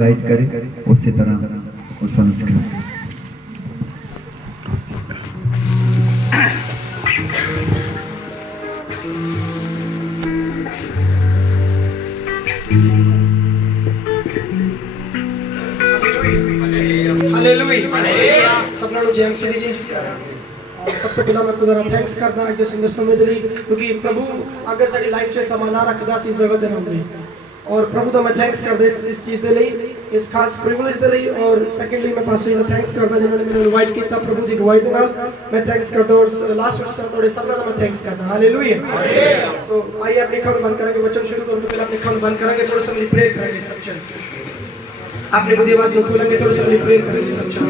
Guide करे उसी तरह उस संस्कृत सबना जैम श्री जी सब तो पहला मैं खुदा थैंक्स करदा अज दे सुंदर समय दे लई क्योंकि प्रभु अगर साडी लाइफ च समा ना रखदा सी जगह दे नाम और प्रभु का मैं थैंक्स करदा इस चीज दे लई इस खास प्रिविलेज दे लई और सेकंडली मैं पास्टर जी का थैंक्स करदा जिन्होंने मैंने इनवाइट किया प्रभु दी गवाही दे नाल मैं थैंक्स करदा और लास्ट वर्ष थोड़े सबना मैं थैंक्स करदा हालेलुया सो आइए अपने खान बंद करेंगे वचन शुरू करने से पहले अपने खान बंद करेंगे थोड़ा सा प्रे करेंगे सब चल आपने बुद्धि आवाज को खोलेंगे थोड़ा सा प्रे करेंगे सब चल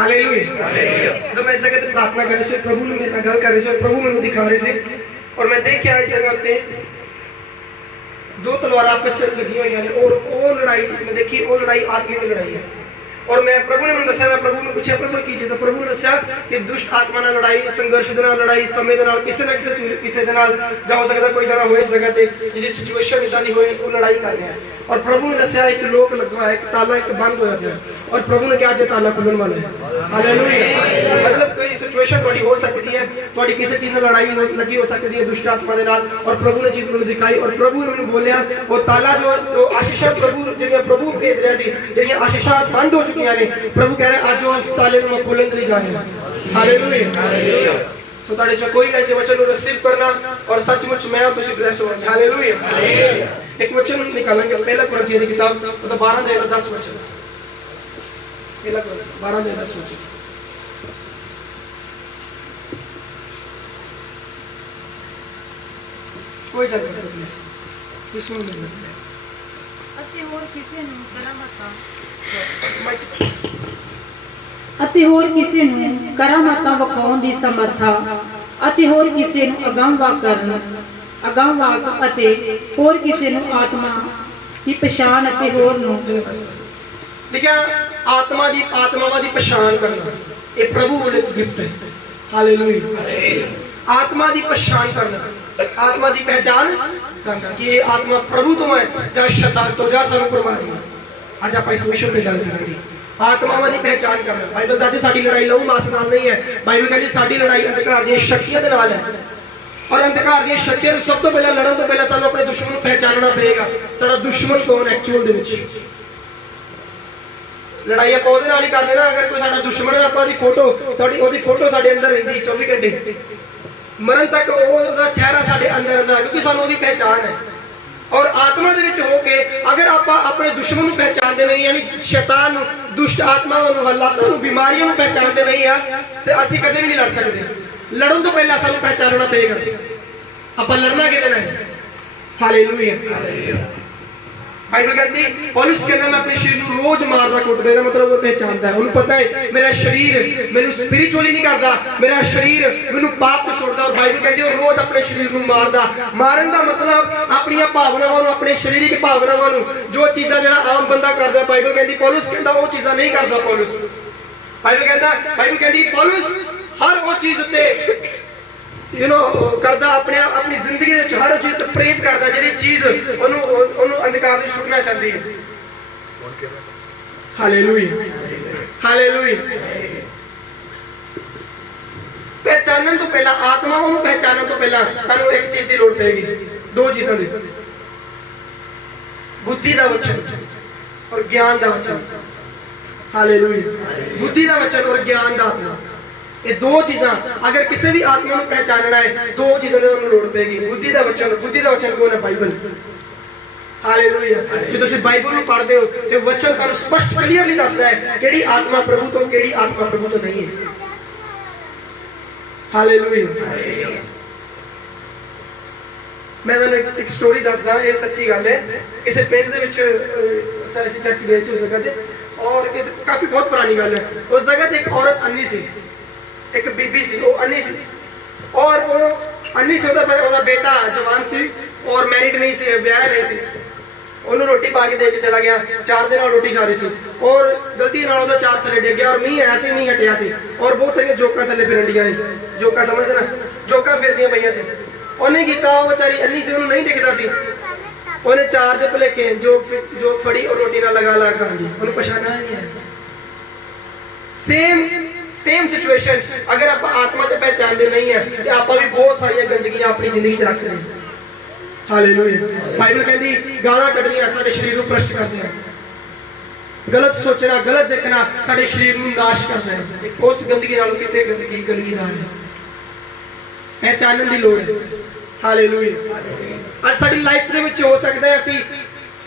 तो मैं इस जगह पे प्रार्थना कर रही हूँ प्रभु ने मेरे गल कर रही है प्रभु मैंने दिखा रहे थे और मैं देख के आई जगह पे दो तलवार आपस में लगी हुई हैं और वो लड़ाई मैं देखी वो लड़ाई आत्मिक लड़ाई है और मैं प्रभु ने मैंने दसा मैं प्रभु ने पूछा प्रभु की चीज प्रभु ने दसा कि दुष्ट आत्मा नाल लड़ाई संघर्ष दे नाल लड़ाई समय दे नाल किसी ना किसी दे नाल जा हो सकदा कोई जना होए इस जगह पे जिदी सिचुएशन इदां दी होए वो लड़ाई कर रहे हैं और प्रभु ने दसा एक लोक लगवा है एक ताला एक बंद होया गया और प्रभु ने क्या आज ताला खुलने वाला है हालेलुया मतलब कोई सिचुएशन बड़ी हो सकती है थोड़ी किसी चीज में लड़ाई हो लगी हो सकती है दुष्ट आत्मा दे नाल और प्रभु ने चीज मुझे दिखाई और प्रभु ने मैंने बोलिया वो ताला जो आशीषा प्रभु जेड़ियां प्रभु भेज रहा सी जेड़ियां आशीषा बंद हो चुकी ने प्रभु कह रहे आज उस ताले में खोलने के लिए जा रहे हैं हालेलुया सो ताड़े जो कोई भी वचन को रिसीव करना और सचमुच मैं और तुसी ब्लेस होंगे हालेलुया एक वचन निकालेंगे पहला कुरिन्थियों की किताब मतलब 12 अध्याय 10 वचन पहला 12 अध्याय 10 वचन कोई जगह पे प्लीज किसी ने नहीं ਅਤੇ ਹੋਰ ਕਿਸੇ ਨੂੰ ਕਰਾਮਾਤਾਂ ਵਿਖਾਉਣ ਦੀ ਸਮਰੱਥਾ ਅਤੇ ਹੋਰ ਕਿਸੇ ਨੂੰ ਅਗੰਮਵਾਕ ਅਤੇ ਹੋਰ ਕਿਸੇ ਨੂੰ ਆਤਮਾ ਦੀ ਪਛਾਣ ਅਤੇ ਹੋਰ ਨੂੰ लिखा आत्मावां दी पहचान करना ये प्रभु वाले गिफ्ट है हालेलुया आत्मा दी पहचान करना आत्मा दी पहचान करना कि ये आत्मा प्रभु तो है या शैतान तो या सानू परमात्मा आज आप इस विषय पे गल करेंगे आत्मावां दी पहचान करना बाइबल कहती साडी लड़ाई लहू मास नाल नहीं है बाइबल कहती साडी लड़ाई अंधकार दी शक्तियां दे नाल है और अंधकार दी शक्तियां नूं सब तो पहले लड़न तो पहले सानू अपने दुश्मन नूं पहचानना पएगा साडा दुश्मन कौन एक्चुअल दे विच लड़ाई आप ओदे नाल ही करदे ना अगर कोई साडा दुश्मन है आपां दी फोटो साडे अंदर रहिंदी 24 घंटे मरण तक ओदा चेहरा साडे अंदर रहिंदा क्योंकि सानू ओदी पहचान है और आत्मा दे विच हो के अगर आप अपने दुश्मन नूं पहचानदे नहीं यानी शैतान नूं दुष्ट आत्मावां नूं हालातां नूं बीमारियां नूं पहचानदे नहीं आ ते असीं कदे भी नहीं लड़ सकदे लड़न तो पहला सानू पहचानना पएगा आपां लड़ना किहदे नाल हालेलुया बाइबल कहती पौलुस कहता मैं अपने शरीर को रोज मारदा कुटदा दा मतलब वो पहचानदा है उन्हें पता है मेरा शरीर मेनू स्पिरिचुअली नहीं करदा मेरा शरीर मेनू पाप तो छोड़दा और बाइबल कहती है रोज अपने शरीर को मारदा मारन दा मतलब अपनी भावनावां नू अपने शारीरिक भावनावां नू जो चीज़ां जेड़ा आम बंदा करदा बाइबल कहती पौलुस कहता वो चीज़ां नहीं करदा पौलुस बाइबल कहती पौलुस हर वो चीज़ ते यू नो करदा अपनी जिंदगी में हर चीज तो प्रेज करदा जेडी चीज ओनु अंधकार में सुटना चाहती है हालेलुया पहचानन तो पहला आत्मा को पहचानन तो पहला तानू एक चीज की लोड़ पेगी दो चीज़ों की बुद्धि का वचन और ज्ञान का वचन हालेलुया बुद्धि का वचन और ज्ञान का आत्मा ये दो चीज़ां अगर किसी भी आत्मा को पहचानना है दो चीज़ों की लोड़ पेगी बुद्धि का वचन कौन है बाइबल हालेलुया जो तुम बाइबल में पढ़ते हो तो वचन तुहानू स्पष्ट क्लीयरली दसदा है केड़ी आत्मा प्रभु तो केड़ी आत्मा प्रभु तो नहीं है हालेलुया मैं तुहानू एक स्टोरी दसदा ये सच्ची गल है किसी पिंड दे विच असीं चर्च गए सी उस जगह ते और काफ़ी बहुत पुरानी गल है उस जगह ते एक औरत अन्नी सी एक बीबी सी वो अन्नी सी और वो अन्नी से बेटा जवान सी और मैरिड नहीं सी ब्याह नहीं सी ਉਹਨੂੰ ਰੋਟੀ ਪਾ ਕੇ ਦੇ ਕੇ ਚਲਾ ਗਿਆ। ਚਾਰ ਦੇ ਨਾਲ ਰੋਟੀ ਖਾ ਰਹੀ ਸੀ ਔਰ ਗਲਤੀ ਨਾਲ ਉਹਦਾ ਚਾਰ ਥੱਲੇ ਡਿੱਗ ਗਿਆ ਔਰ ਮੀਂਹ ਐਸੀ ਨਹੀਂ ਹਟਿਆ ਸੀ ਔਰ ਬਹੁਤ ਸਾਰੀਆਂ ਜੋਕਾਂ ਥੱਲੇ ਫਿਰੰਡੀਆਂ ਸੀ। ਜੋਕਾਂ ਸਮਝਦੇ ਨਾ, ਜੋਕਾਂ ਫਿਰਦੀਆਂ ਪਈਆਂ ਸੀ। ਉਹਨੇ ਕੀਤਾ, ਉਹ ਵਿਚਾਰੀ ਅੰਨੀ ਸੀ, ਉਹਨੂੰ ਨਹੀਂ ਦਿਖਦਾ ਸੀ। ਉਹਨੇ ਚਾਰ ਦੇ ਭੁਲੇਖੇ ਜੋਕ ਫੜੀ ਔਰ ਰੋਟੀ ਨਾਲ ਲਗਾ ਕਰ ਲਈ, ਉਹਨੂੰ ਪਛਾਣਿਆ ਨਹੀਂ ਹੈ। ਸੇਮ ਸਿਚੁਏਸ਼ਨ ਅਗਰ ਆਪਾਂ ਆਤਮਾ ਤੇ ਪਹਿਚਾਨਦੇ ਨਹੀਂ ਹੈ ਤੇ ਆਪਾਂ ਵੀ ਬਹੁਤ ਸਾਰੀਆਂ ਗੰਦਗੀਆਂ ਆਪਣੀ ਜ਼ਿੰਦਗੀ 'ਚ ਰੱਖਦੇ ਹਾਂ। ਹਾਲੇਲੂਇਆ। ਬਾਈਬਲ ਕਹਿੰਦੀ ਗਾਲਾਂ ਕੱਢਣੀਆਂ ਸਾਡੇ ਸਰੀਰ ਨੂੰ ਭ੍ਰਸ਼ਟ ਕਰਦੇ ਆ। ਗਲਤ ਸੋਚਣਾ, ਗਲਤ ਦੇਖਣਾ ਸਾਡੇ ਸਰੀਰ ਨੂੰ ਨਾਸ਼ ਕਰਦਾ ਹੈ। ਉਸ ਗੰਦਗੀ ਨਾਲੋਂ ਕਿਤੇ ਗੰਦਗੀਦਾਰ ਹੈ। ਪਹਿਚਾਨਣ ਦੀ ਲੋੜ ਹੈ। ਹਾਲੇਲੂਇਆ। ਅੱਜ ਸਾਡੀ ਲਾਈਫ ਦੇ ਵਿੱਚ ਹੋ ਸਕਦਾ ਹੈ ਅਸੀਂ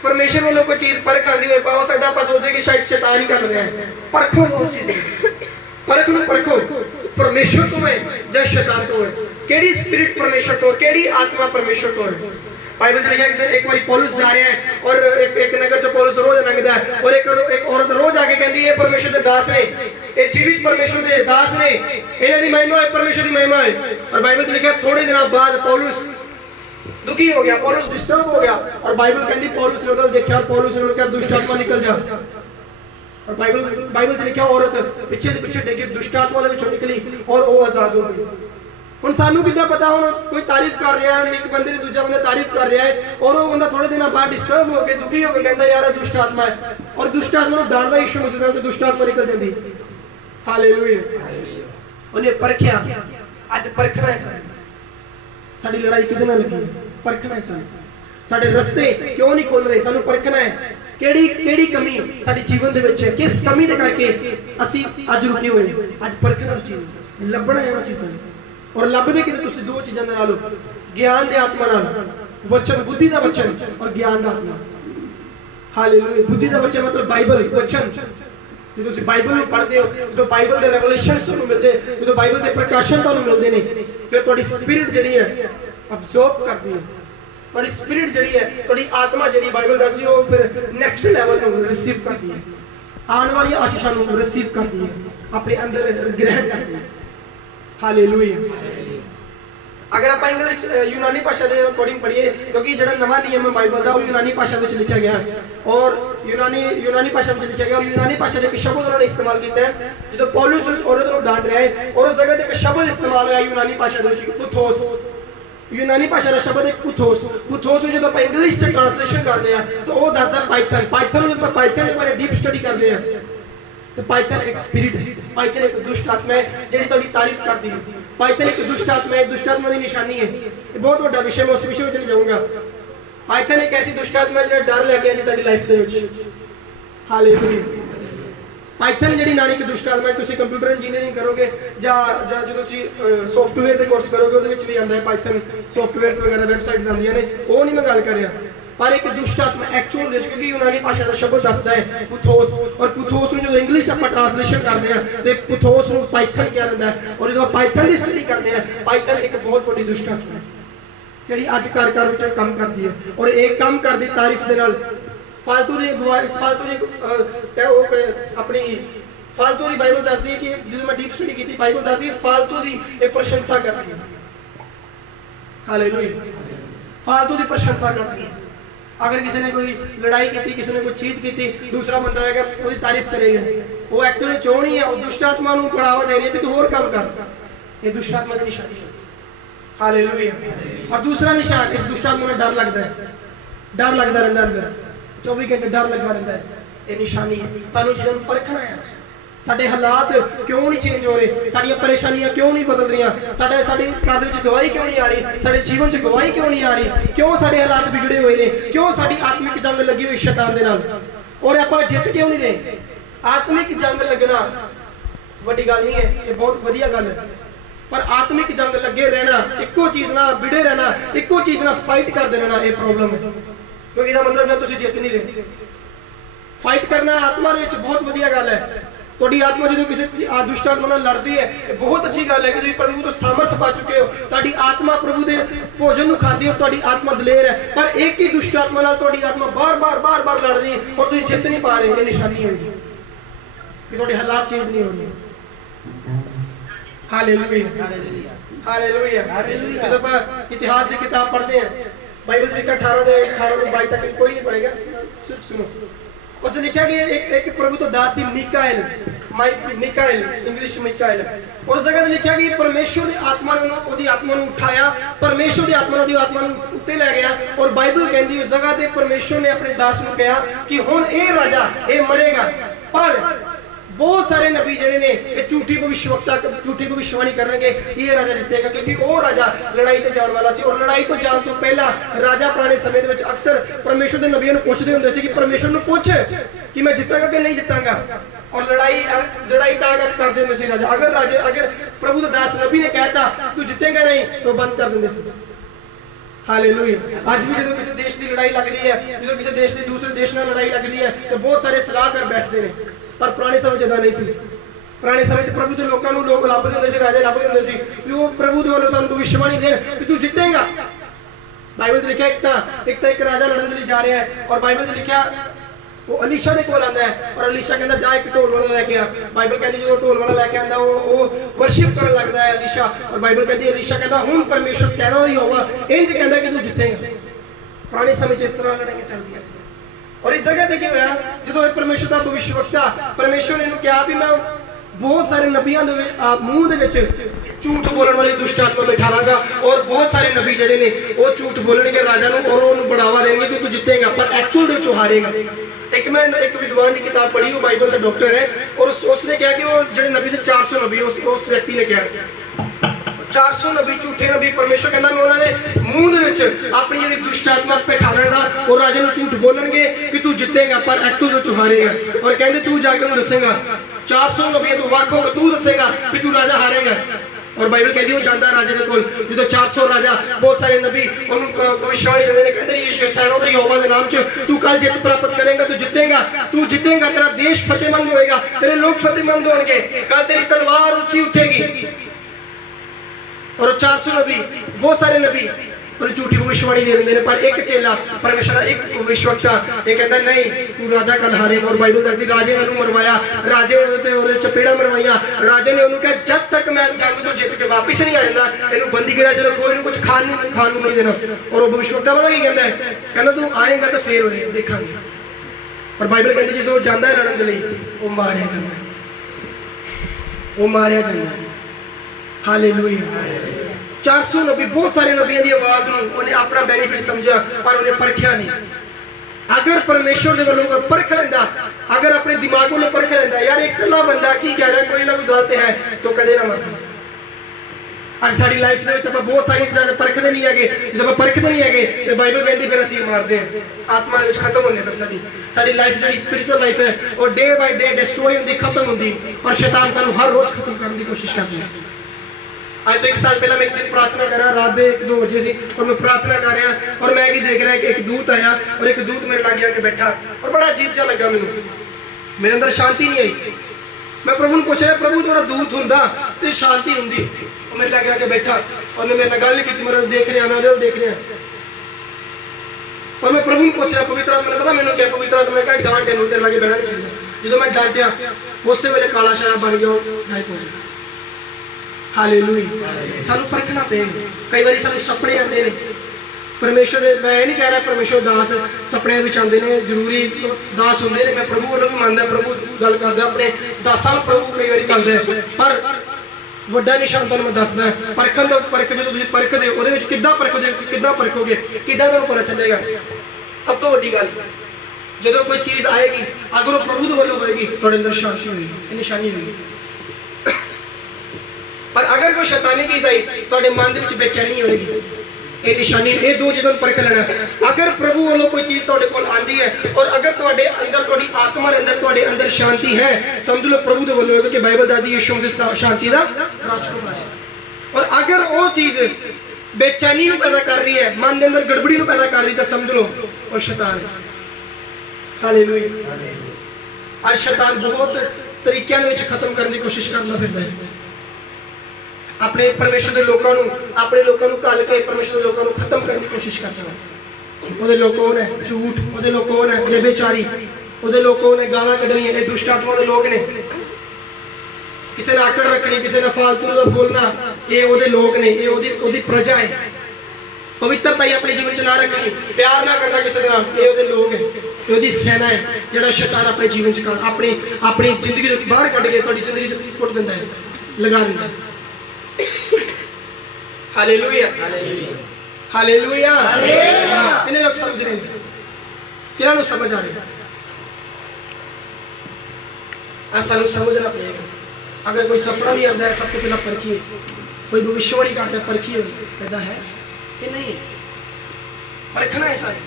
ਪਰਮੇਸ਼ਰ ਵੱਲੋਂ ਕੋਈ ਚੀਜ਼ ਪਰਖ ਆਉਂਦੀ ਹੋਏ, ਹੋ ਸਕਦਾ ਆਪਾਂ ਸੋਚਦੇ ਕਿ ਸ਼ਾਇਦ ਸ਼ੈਤਾਨ ਹੀ ਕਰ ਰਿਹਾ ਹੈ। ਪਰਖੋ ਉਸ ਚੀਜ਼ ਨੂੰ, ਪਰਖ ਨੂੰ ਪਰਖੋ, ਪਰਮੇਸ਼ਰ ਤੋਂ ਹੈ ਜਾਂ ਸ਼ੈਤਾਨ ਤੋਂ ਹੈ। ਕਿਹੜੀ ਸਪਿਰਿਟ ਪਰਮੇਸ਼ਰ ਤੋਂ, ਕਿਹੜੀ ਆਤਮਾ ਪਰਮੇਸ਼ਰ ਤੋਂ ਹੈ। बाइबल से लिखा है एक बार पौलुस जा रहे हैं और एक नगर से पौलुस रोज लंघदा है और एक औरत रोज आके कहती है परमेश्वर के दास ने, ये जीवित परमेश्वर के दास ने, इन्हां दी महिमा है, परमेश्वर की महिमा है। और बाइबल से लिखा है थोड़े दिनों बाद पौलुस दुखी हो गया, पौलुस डिस्टर्ब हो गया और बाइबल कहती पौलुस ने उधर देखा और पौलुस ने कहा दुष्ट आत्मा निकल जा। और बाइबल से लिखा औरत पीछे देखी दुष्ट आत्मा दे विचों निकली और वो आजाद हो गई। ਹੁਣ ਸਾਨੂੰ ਕਿੱਦਾਂ ਪਤਾ, ਹੁਣ ਕੋਈ ਤਾਰੀਫ ਕਰ ਰਿਹਾ ਹੈ, ਇੱਕ ਬੰਦੇ ਨੇ ਦੂਜਾ ਬੰਦਾ ਤਾਰੀਫ ਕਰ ਰਿਹਾ ਹੈ ਔਰ ਉਹ ਬੰਦਾ ਥੋੜੇ ਦਿਨਾਂ ਬਾਅਦ ਡਿਸਟਰਬ ਹੋ ਕੇ ਦੁਖੀ ਹੋ ਕੇ ਕਹਿੰਦਾ ਯਾਰ ਇਹ ਦੁਸ਼ਟ ਆਤਮਾ ਹੈ ਔਰ ਦੁਸ਼ਟ ਆਤਮਾ ਨੂੰ ਡਾਂਟਦਾ ਯਿਸੂ ਮਸੀਹ ਦਾ ਤੇ ਦੁਸ਼ਟ ਆਤਮਾ ਨਿਕਲ ਜਾਂਦੀ। ਹਾਲੇਲੂਇਆ। ਉਹਨੇ ਪਰਖਿਆ। ਅੱਜ ਪਰਖਣਾ ਹੈ ਸਾਡੀ ਲੜਾਈ ਕਿਹਦੇ ਨਾਲ ਲੱਗੀ ਹੈ, ਪਰਖਣਾ ਹੈ ਸਾਡੇ ਰਸਤੇ ਕਿਉਂ ਨਹੀਂ ਖੁੱਲ ਰਹੇ, ਸਾਨੂੰ ਪਰਖਣਾ ਹੈ ਕਿਹੜੀ ਕਮੀ ਸਾਡੇ ਜੀਵਨ ਦੇ ਵਿੱਚ ਹੈ, ਕਿਸ ਕਮੀ ਦੇ ਕਰਕੇ ਅਸੀਂ ਅੱਜ ਰੁਕੇ ਹੋਏ। ਅੱਜ ਪਰਖਣਾ ਉਸ ਚੀਜ਼ ਲੱਭਣਾ ਹੈ ਉਹ ਚੀਜ਼ਾਂ और लभदे कि तुसीं दो चीज़ां दे नाल ज्ञान दे आत्मा नाल, वचन बुद्धि दा वचन और ज्ञान दा आत्मा। हालेलुया। बुद्धि दा वचन मतलब बाइबल वचन। जो तुसीं बाइबल नूं पढ़दे हो, जो बाइबल दे रेवलेशनस तुहानूं मिलदे, जो बाइबल दे प्रकाशन तुहानूं मिलदे ने, फिर तुहाडी स्पिरिट जिहड़ी है अब्जॉर्ब करदी है। तुहाडी स्पिरिट जिहड़ी है, तुहाडी आत्मा जिहड़ी बाइबल दसदी है, फिर नेक्स्ट लेवल नूं रिसीव करदी है, आने वाली आशीषां नूं रिसीव करदी है, अपने अंदर ग्रहण करदी है। हालेलुया। अगर आप इंग्लिश यूनानी भाषा के अकॉर्डिंग पढ़िए, क्योंकि जो नवा नियम है बाइबल का वो यूनानी भाषा में लिखा गया है और यूनानी भाषा में लिखा गया और यूनानी भाषा के एक शब्द उन्होंने इस्तेमाल किया है। जो पौलुस उस औरत को डांट रहा है और उस जगह एक शब्द इस्तेमाल होया यूनानी भाषा के पुथोस। यूनानी भाषा का शब्द है पुथोस। पुथोस जो आप इंग्लिश से ट्रांसलेशन करते हैं तो वो दसदा पाइथन। पाइथन जो पाइथन के बारे डीप स्टडी करते हैं तो पाइथन एक स्पिरिट है, पाइथन एक दुष्ट आत्मा है जिहड़ी तुहाडी तारीफ करती है। पाइथन एक दुष्ट आत्मा है, दुष्ट आत्मा की निशानी है। ये बहुत बड़ा विषय, मैं उस विषय में नहीं जाऊंगा। पाइथन एक ऐसी दुष्ट आत्मा है जिहड़ा डर लेके आनी साडी लाइफ दे विच। हालेलुया। पाइथन जिहड़ी नानी की दुष्ट आत्मा है, तुसीं कंप्यूटर इंजीनियरिंग करोगे ਜਾਂ जो तुसीं सॉफ्टवेयर ਦੇ ਕੋਰਸ ਕਰੋਗੇ ਉਹਦੇ ਵਿੱਚ ਵੀ ਆਂਦਾ ਹੈ ਪਾइथन सॉफ्टवेयर्स वगैरह वेबसाइट्स आंਦੀਆਂ ਨੇ, ਉਹ ਨਹੀਂ ਮੈਂ ਗੱਲ ਕਰ ਰਿਹਾ। पर एक दुष्ट आत्मा एक्चुअल में, क्योंकि यूनानी भाषा का शब्द दसदा है पुथोस और पुथोस में जो इंग्लिश आप ट्रांसलेशन करते हैं तो पुथोस को पाइथन क्या रहता है और जो पाइथन की स्टडी करते हैं, पाइथन एक बहुत बड़ी दुष्ट आत्मा है जी आज घर घर में काम करती है और एक काम करती तारीफ के नाल फालतू की अपनी फालतू की बाइबल दसदी है कि जो मैं डीप स्टडी की बाइबल दसदी है फालतू की प्रशंसा करती है। हालेलुया। फालतू की प्रशंसा करती है। अगर किसी ने कोई लड़ाई की, किसी ने कोई चीज की, दूसरा बंदा है उसकी तारीफ करेगा, वो एक्चुअली चोनी है, वो दुष्ट आत्मा को बढ़ावा दे रही है भी तू और काम कर। ये दुष्ट आत्मा की निशानी है। हालेलुया। और दूसरा निशान, इस दुष्ट आत्मा में डर लगता है, डर लगता रहता अंदर 24 घंटे डर लगा रहता है। ये निशानी है। सानू चीज़ों को परखना है। साडे हालात क्यों नहीं चेंज हो रहे, साडियां परेशानियां क्यों नहीं बदल रही, साडी घर विच गवाही क्यों नहीं आ रही, साडे जीवन च गवाही क्यों नहीं आ रही, क्यों साडे हालात बिगड़े हुए ने, क्यों साडी आत्मिक जंग लगी हुई शैतान दे नाल और आपां जित क्यों नहीं रहे। आत्मिक जंग लगना वड्डी गल नहीं है, ये बहुत वधिया गल है, पर आत्मिक जंग लगे रहना, इक्को चीज ना बिड़े रहना, इक्को चीज ना फाइट करते रहना, ये प्रॉब्लम है। क्योंकि इसका मतलब है तुसीं जित नहीं रहे। फाइट करना आत्मा दे विच बहुत वधिया गल है। ਤੁਹਾਡੀ आत्मा जो किसी दुष्ट आत्मा नाल लड़दी है, बहुत अच्छी गल है कि तुसीं प्रभु तो सामर्थ पा चुके हो, तुहाडी आत्मा प्रभु दे भोजन नूं खांदी हो, तुहाडी आत्मा दलेर है। पर एक ही दुष्ट आत्मा नाल तुहाडी आत्मा बार-बार लड़दी और तुसीं जित नहीं पा रहे। ये निशानी है कि तुहाडे हालात चेंज नहीं हो रहे। हालेलुया। हालेलुया। जब आप इतिहास की किताब पढ़ते हैं, बाइबल से 18 से 22 तक कोई नहीं पढ़ेगा, सिर्फ सुनो। उसने लिखा कि एक प्रभु तो दास सी मिकाएल, मिकाएल इंग्लिश मिकाएल। उस जगह लिखा कि परमेश्वर की आत्मा ने ओदी आत्मा ने उठाया, परमेश्वर की आत्मा ने ओदी आत्मा ने उत्ते ले गया। और बाइबल कहती उस जगह ते परमेश्वर ने अपने दास को कहा कि हुण ये राजा ये मरेगा, पर बहुत सारे नबी जड़े ने ये झूठी भविष्यवक्ता झूठी भविष्यवाणी करेंगे ये राजा जीतेगा, क्योंकि वो राजा लड़ाई ते जाने वाला सी। और लड़ाई तो जान तो पहला राजा पुराने समय दे विच अक्सर परमेश्वर के नबियों को पूछते हुंदे सी कि परमेश्वर को पूछ कि मैं जितांगा कि नहीं जितांगा। और लड़ाई ताकत कर देंगे सी राजा। अगर प्रभु का दास नबी ने कहता तू जितेगा नहीं तो बंद कर देंगे सी। हालेलुया। आज भी जो किसी देश की लड़ाई लगती है, जो किसी देश की दूसरे देश में लड़ाई लगती है तो बहुत सारे सलाहकार बैठते हैं, पर पुराने समय ज्यादा नहीं सी। पुराने समय प्रभु के लोगों को लोग लभदे हुंदे सी, राजे लभदे हुंदे सी कि वो प्रभु दे वालों सानू भविष्यवाणी देन कि तू जितेगा। बाइबल में लिखा एक राजा लड़न के लिए जा रहा है और बाइबल में लिखा वो अलीशा के कोल आंदा है और अलीशा कहता जा एक ढोल वाला लेके आ। बाइबल कहती जो ढोल वाला लेके आंदा वो वर्शिप करने लगता है अलीशा। और बाइबल कहती अलीशा कहता हुण परमेश्वर सेना दी होगा इंज कहता कि तू जितेगा। पुराने समय च इस तरह लड़ाइयां चलदियां सी। और इस जगह ते की होया जदों परमेश्वर दा भविष्यवक्ता परमेश्वर ने इन्हू कहा भी मैं बहुत सारे नबियां दे मुंह दे विच झूठ बोलने वाली दुष्ट आत्मा बिठा लांगा और बहुत सारे नबी जड़े ने वो झूठ बोलणगे राजा नूं और उन्हें बढ़ावा देंगे कि तू जितेगा, पर एक्चुअल दे विच हारेगा। एक विद्वान की किताब पढ़ी, वो बाइबल का डॉक्टर है और उसने कहा कि वो जो नबी से 400 नबी उस व्यक्ति ने कहा 400 नबी झूठे नबी परमेश्वर कहता मैं उन्होंने मुंह दे विच अपनी जिहड़ी दुष्ट आत्मा बैठा देंगा और राजे नूं झूठ बोलणगे कि तू जितेगा, पर एक्चुअल विच हारेगा। और कहते तू जाके उन्हें दसेगा 400 नबी तू वख होगा तू दसेगा कि तू राजा हारेगा। और बाइबल कहती वो जाता राजे के कोल जो 400 राजा बहुत सारे नबी भविष्यवाणी देते हैं, कहते यीशु सैनों के यहोवा के नाम च तू कल जित प्राप्त करेगा, तू जितेगा, तेरा देश फतेहमंद होएगा, तेरे लोग फतेहमंद होंगे, कल तेरी तलवार ऊंची उठेगी। और 400 नबी बहुत सारे नबी और झूठी भविष्यवाणी दे रहे हैं, पर एक चेला परमेश्वर का एक भविष्यवक्ता ये कहता नहीं तू राजा कल हारेगा। और बाइबल कहती राजे ने मरवाया, राजे ने चपेड़ा मरवाइया, राजे ने उन्होंने कहा जब तक मैं जंग तो जित के वापिस नहीं आ जाता इन्हू बंदी गिरा च रखो, इन्हू कुछ खान नहीं देना। और वो भविष्यवक्ता पता की कहता है, कहता तू आएगा तो फिर होए देखांगे। और बाइबल कहती जिस जाता है लड़न के लिए वो मारिया जाता है, वो मारिया जाता है। हालेलुया। 400 नबी बहुत सारे नबियों की आवाज उन्हें अपना बेनिफिट समझा पर उन्हें परखिया नहीं। अगर परमेश्वर के वालों को परख लेंदा, अगर अपने दिमागों ने परख लेंदा यार एक कला बंदा की कह रहा है कोई ना कोई गलत है तो कदे ना मरदा। आज साडी लाइफ दे विच आपां बहुत सारी चीज़ां परखदे नहीं हैगे, जब आपां परखदे नहीं हैगे ते बाइबल कहती फिर असीं मारदे हैं, आत्मा दे विच खत्म होने फिर साडी लाइफ जिहड़ी स्पिरिचुअल लाइफ है वो डे बाय डे डिस्ट्रॉय होंदी खत्म होंदी और शैतान सानूं हर रोज खत्म करने की कोशिश करदा है। आज तो 1 साल पहले मैं एक दिन प्रार्थना कर रहा, रात के 1-2 बजे से और मैं प्रार्थना कर रहा और मैं देख रहा कि एक दूत आया और एक दूत मेरे लागे आके बैठा और बड़ा अजीब सा लगा मेरे अंदर शांति नहीं आई। मैं प्रभु को पूछ रहा प्रभु थोड़ा दूत होंदा तो शांति होंदी, और मेरे लागे आके बैठा और मेरे नाल गल की मेरे देख रहा मैं उधर देख रहा और मैं प्रभु को पूछ रहा पवित्र आत्मा ने पता मैंने क्या पवित्र आत्मा ने कहा डांट तेरे लागे बैठा नहीं चाहिए। जो मैं डांटिया उस वेले काला शाया बन गया गायब हो गया। हालेलुया। सानू परखना पेगा, कई बार सानू सपने आते हैं परमेश्वर मैं नहीं कह रहा परमेश्वर दास सपने विच आते हैं जरूरी दास होंगे ने, मैं प्रभु वालों भी मानता प्रभु गल करदा अपने दासां प्रभु कई बार करदा है, पर वड्डा निशान तुहानूं मैं दसदा परखण दा परख जो तुसीं परखदे उहदे विच किद्दां परखोगे किद्दां तुहानूं पता चलेगा। सब तो वड्डी गल जदों कोई चीज़ आएगी अगर वो प्रभु दे वल्लों होएगी तुहाडे अंदर शांति होएगी, निशानी होएगी। पर अगर कोई शैतानी चीज आई तुहाडे मन दे विच बेचैनी होएगी, ये निशानी ये दो चीज़ों परख लेना। अगर प्रभु वालों कोई चीज़ तुहाडे कोल आंदी है और अगर तुहाडे अंदर तुहाडी आत्मा दे अंदर तुहाडे अंदर शांति है समझ लो प्रभु दे वल्लों है, क्योंकि बाइबल दादी यीशु मसीह शांति दा राजकुमार है। और अगर वो चीज़ बेचैनी नूं पैदा कर रही है, मन दे अंदर गड़बड़ी नूं पैदा कर रही तो समझ लो वो शैतान है। हालेलुया। आज शैतान बहुत तरीकों दे विच खत्म करने की कोशिश करता फिरदा है, अपने परमेश्वर के लोगों अपने लोगों घल के परमेश्वर के लोगों खत्म करने की कोशिश करता है। वो लोगों ने झूठ, वो लोगों ने बेबेचारी, वो लोगों ने गालां कढ़नियां, ये दुष्ट आत्मा के लोग ने किसी ने आकड़ रखनी, किसी ने फालतू का बोलना, ये वो लोग ने, ये ओदी प्रजा है। पवित्रता ही अपने जीवन च ना रखनी, प्यार ना करना किसी के नाल, ये वो लोग है। ਇਹ ਉਹਦੀ ਸੈਨਾ ਹੈ ਜਿਹੜਾ ਸ਼ੈਤਾਨ ਆਪਣੇ ਜੀਵਨ ਚ ਆਪਣੀ ਜ਼ਿੰਦਗੀ ਤੋਂ ਬਾਹਰ ਕੱਢ ਕੇ ਤੁਹਾਡੀ ਜ਼ਿੰਦਗੀ ਚ ਪੁੱਟ ਦਿੰਦਾ ਹੈ, ਲਗਾ ਦਿੰਦਾ ਹੈ। Hallelujah hallelujah. ਇਹਨੇ ਲੋਕ ਸਮਝ ਰਹੇ ਨੇ, ਕਿਹਨਾਂ ਨੂੰ ਸਮਝ ਆ ਰਹੀ ਹੈ? ਸਾਨੂੰ ਸਮਝਣਾ ਪਏਗਾ। अगर कोई सपना भी आता है, सब तो पहला परखिए। कोई भविष्यवाणी करता है, परखिए पैदा है कि नहीं है, परखना ऐसा है।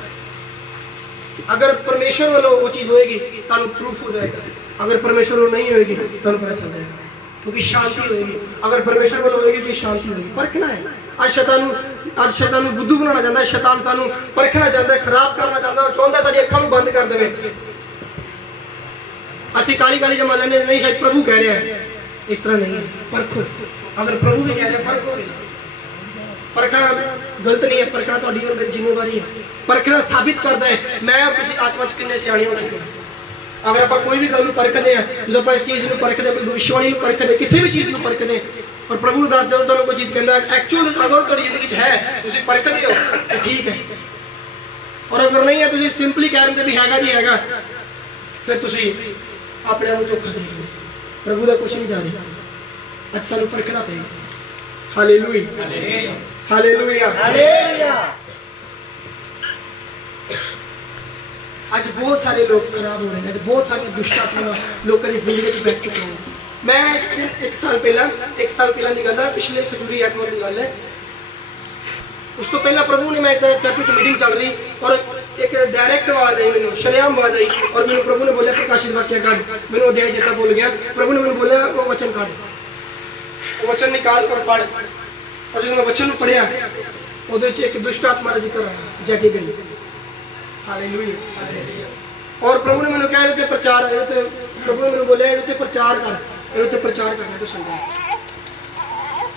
अगर परमेश्वर वालों वो चीज़ होएगी तो प्रूफ हो जाएगा, अगर परमेश्वर वालों नहीं होएगी तो पता चल जाएगा, क्योंकि शांति होएगी। अगर परमेश्वर वालों होएगी तो शांति होएगी। परखना है। आज शैतान बुद्धू बनाना चाहता है, शैतान सानू परखना चाहता है, खराब करना चाहता है, चाहता है साडी अखां नूं बंद कर देवे। असी काली काली जमा लेने, नहीं शायद प्रभु कह रहा है, इस तरह नहीं है। परखो, अगर प्रभु भी कह रहे हैं परखो। परखना गलत नहीं है, परखना तो और मेरी जिम्मेवारी है। परखना साबित करता है मैं और तुसीं आत्मा च किन्ने सियाणे हो चुके हैं। अगर आप कोई भी गल परखते हैं, जो आप चीज़ को परखते, कोई भविष्यवाणी परखते, किसी भी चीज़ को परखते, और प्रभु दास जब तुहानूं कोई चीज़ कहता है एक्चुअल अगर तुहाडी जिंदगी च है, तुसीं परखते हो तो ठीक है, और अगर नहीं है तुसीं सिंपली कह रहे भी हैगा जी हैगा, फिर तुसीं अपने आप को धोखा दे रहे हो। प्रभु का कुछ नहीं जा रहा। अच्छा सानू परखना पड़ेगा। Hallelujah hallelujah hallelujah. आज बहुत सारे लोग खराब हो रहे हैं, आज बहुत सारे दुष्ट आत्मा लोगों की जिंदगी में बैठ चुके हैं। मैं एक साल पहला की गल है, पिछले खजूरी ऐतवार की गल है। उस तो पहला प्रभु ने, मैं चर्च में मीटिंग चल रही और एक डायरेक्ट आवाज आई, मैंने शरेआम आवाज आई, और मैंने प्रभु ने बोला प्रकाशित वाक्य काढ़। मैंने अध्याय चेता भूल गया। प्रभु ने मैंने बोला वो वचन काढ़, वो वचन निकाल और पढ़। और जब मैं वचन पढ़िया उहदे च एक दुष्ट आत्मा का जिक्र आया, जेजेबेल। हालेलुया। और प्रभु ने मैंने कहा इहदे प्रचार, प्रभु ने मैंने बोला इहदे प्रचार कर, इहदे प्रचार करना तो समझा।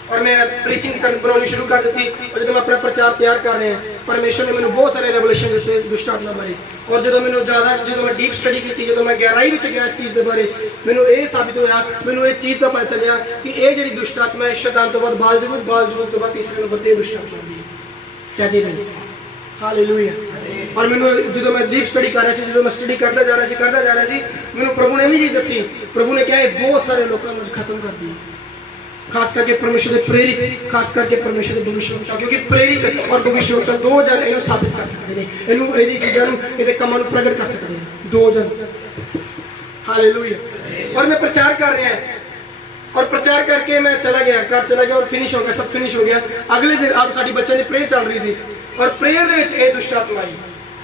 और मैं प्रीचिंग बनानी शुरू कर दी। और जब मैं अपना प्रचार तैयार कर रहे हैं, परमेश्वर ने मैंने बहुत सारे रेवलेशन दिए दुष्ट आत्मा बारे। और जो मैंने ज़्यादा जो मैं डीप स्टडी की, जो मैं गहराई में गया इस चीज़ के बारे, मैंने ये साबित होया, मैंने ये चीज़ का पता चलिया कि ये जी दुष्ट आत्मा है, शैतान तो बाद बाल-जबूत तो बाद तीसरे नंबर पर दुष्ट आत्मा दी चाची नहीं। हालेलुया। और मैंने जो मैं डीप स्टडी कर रहा सी, जो मैं स्टडी करता जा रहा सी, मैंने प्रभु ने भी चीज़ दसी। प्रभु ने क्या है बहुत सारे लोगों को खत्म कर दिया, खास करके परमेश्वर के प्रेरित, खास करके परमेश्वर के भविष्यवक्ता, क्योंकि प्रेरित और भविष्यवक्ता दो जन इन्हें साबित कर सकते हैं, इन्हें चीज़ों इहदे कमां नूं प्रगट कर सकते हैं, दो जन। हालेलुया। और मैं प्रचार कर रहा है, और प्रचार करके मैं चला गया, घर चला गया और फिनिश हो गया, सब फिनिश हो गया। अगले दिन आप साडी बच्चे की प्रेयर चल रही थी, और प्रेयर दे विच ये दुष्ट आत्मा आई।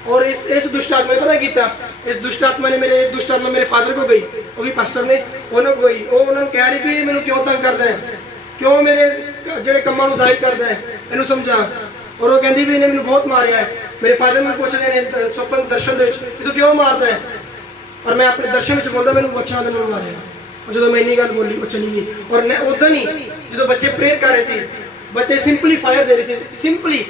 और इस दुष्ट आत्मा ने पता किया, इस दुष्ट आत्मा ने मेरे फादर को गई, वो भी पास्टर ने, उन्होंने गई, वो उन्होंने कह रही भी मैंने क्यों तंग करता है, क्यों मेरे जेडे कमां नूं जाहिर करता है, इन्हूं समझा। और वो कहती भी इन्हें मैंने बहुत मारिया है। मेरे फादर मैंने पूछते हैं स्वप्न दर्शन दे तू क्यों मारता है, और मैं अपने दर्शन में बोलता मैंने बच्चा मैंने मारिया। और जो मैं इन्नी गल बोली वो चली गई। और उदा नहीं, जो बच्चे प्रेयर कर रहे थे, बच्चे सिंपली फायर दे रहे थे, सिंपली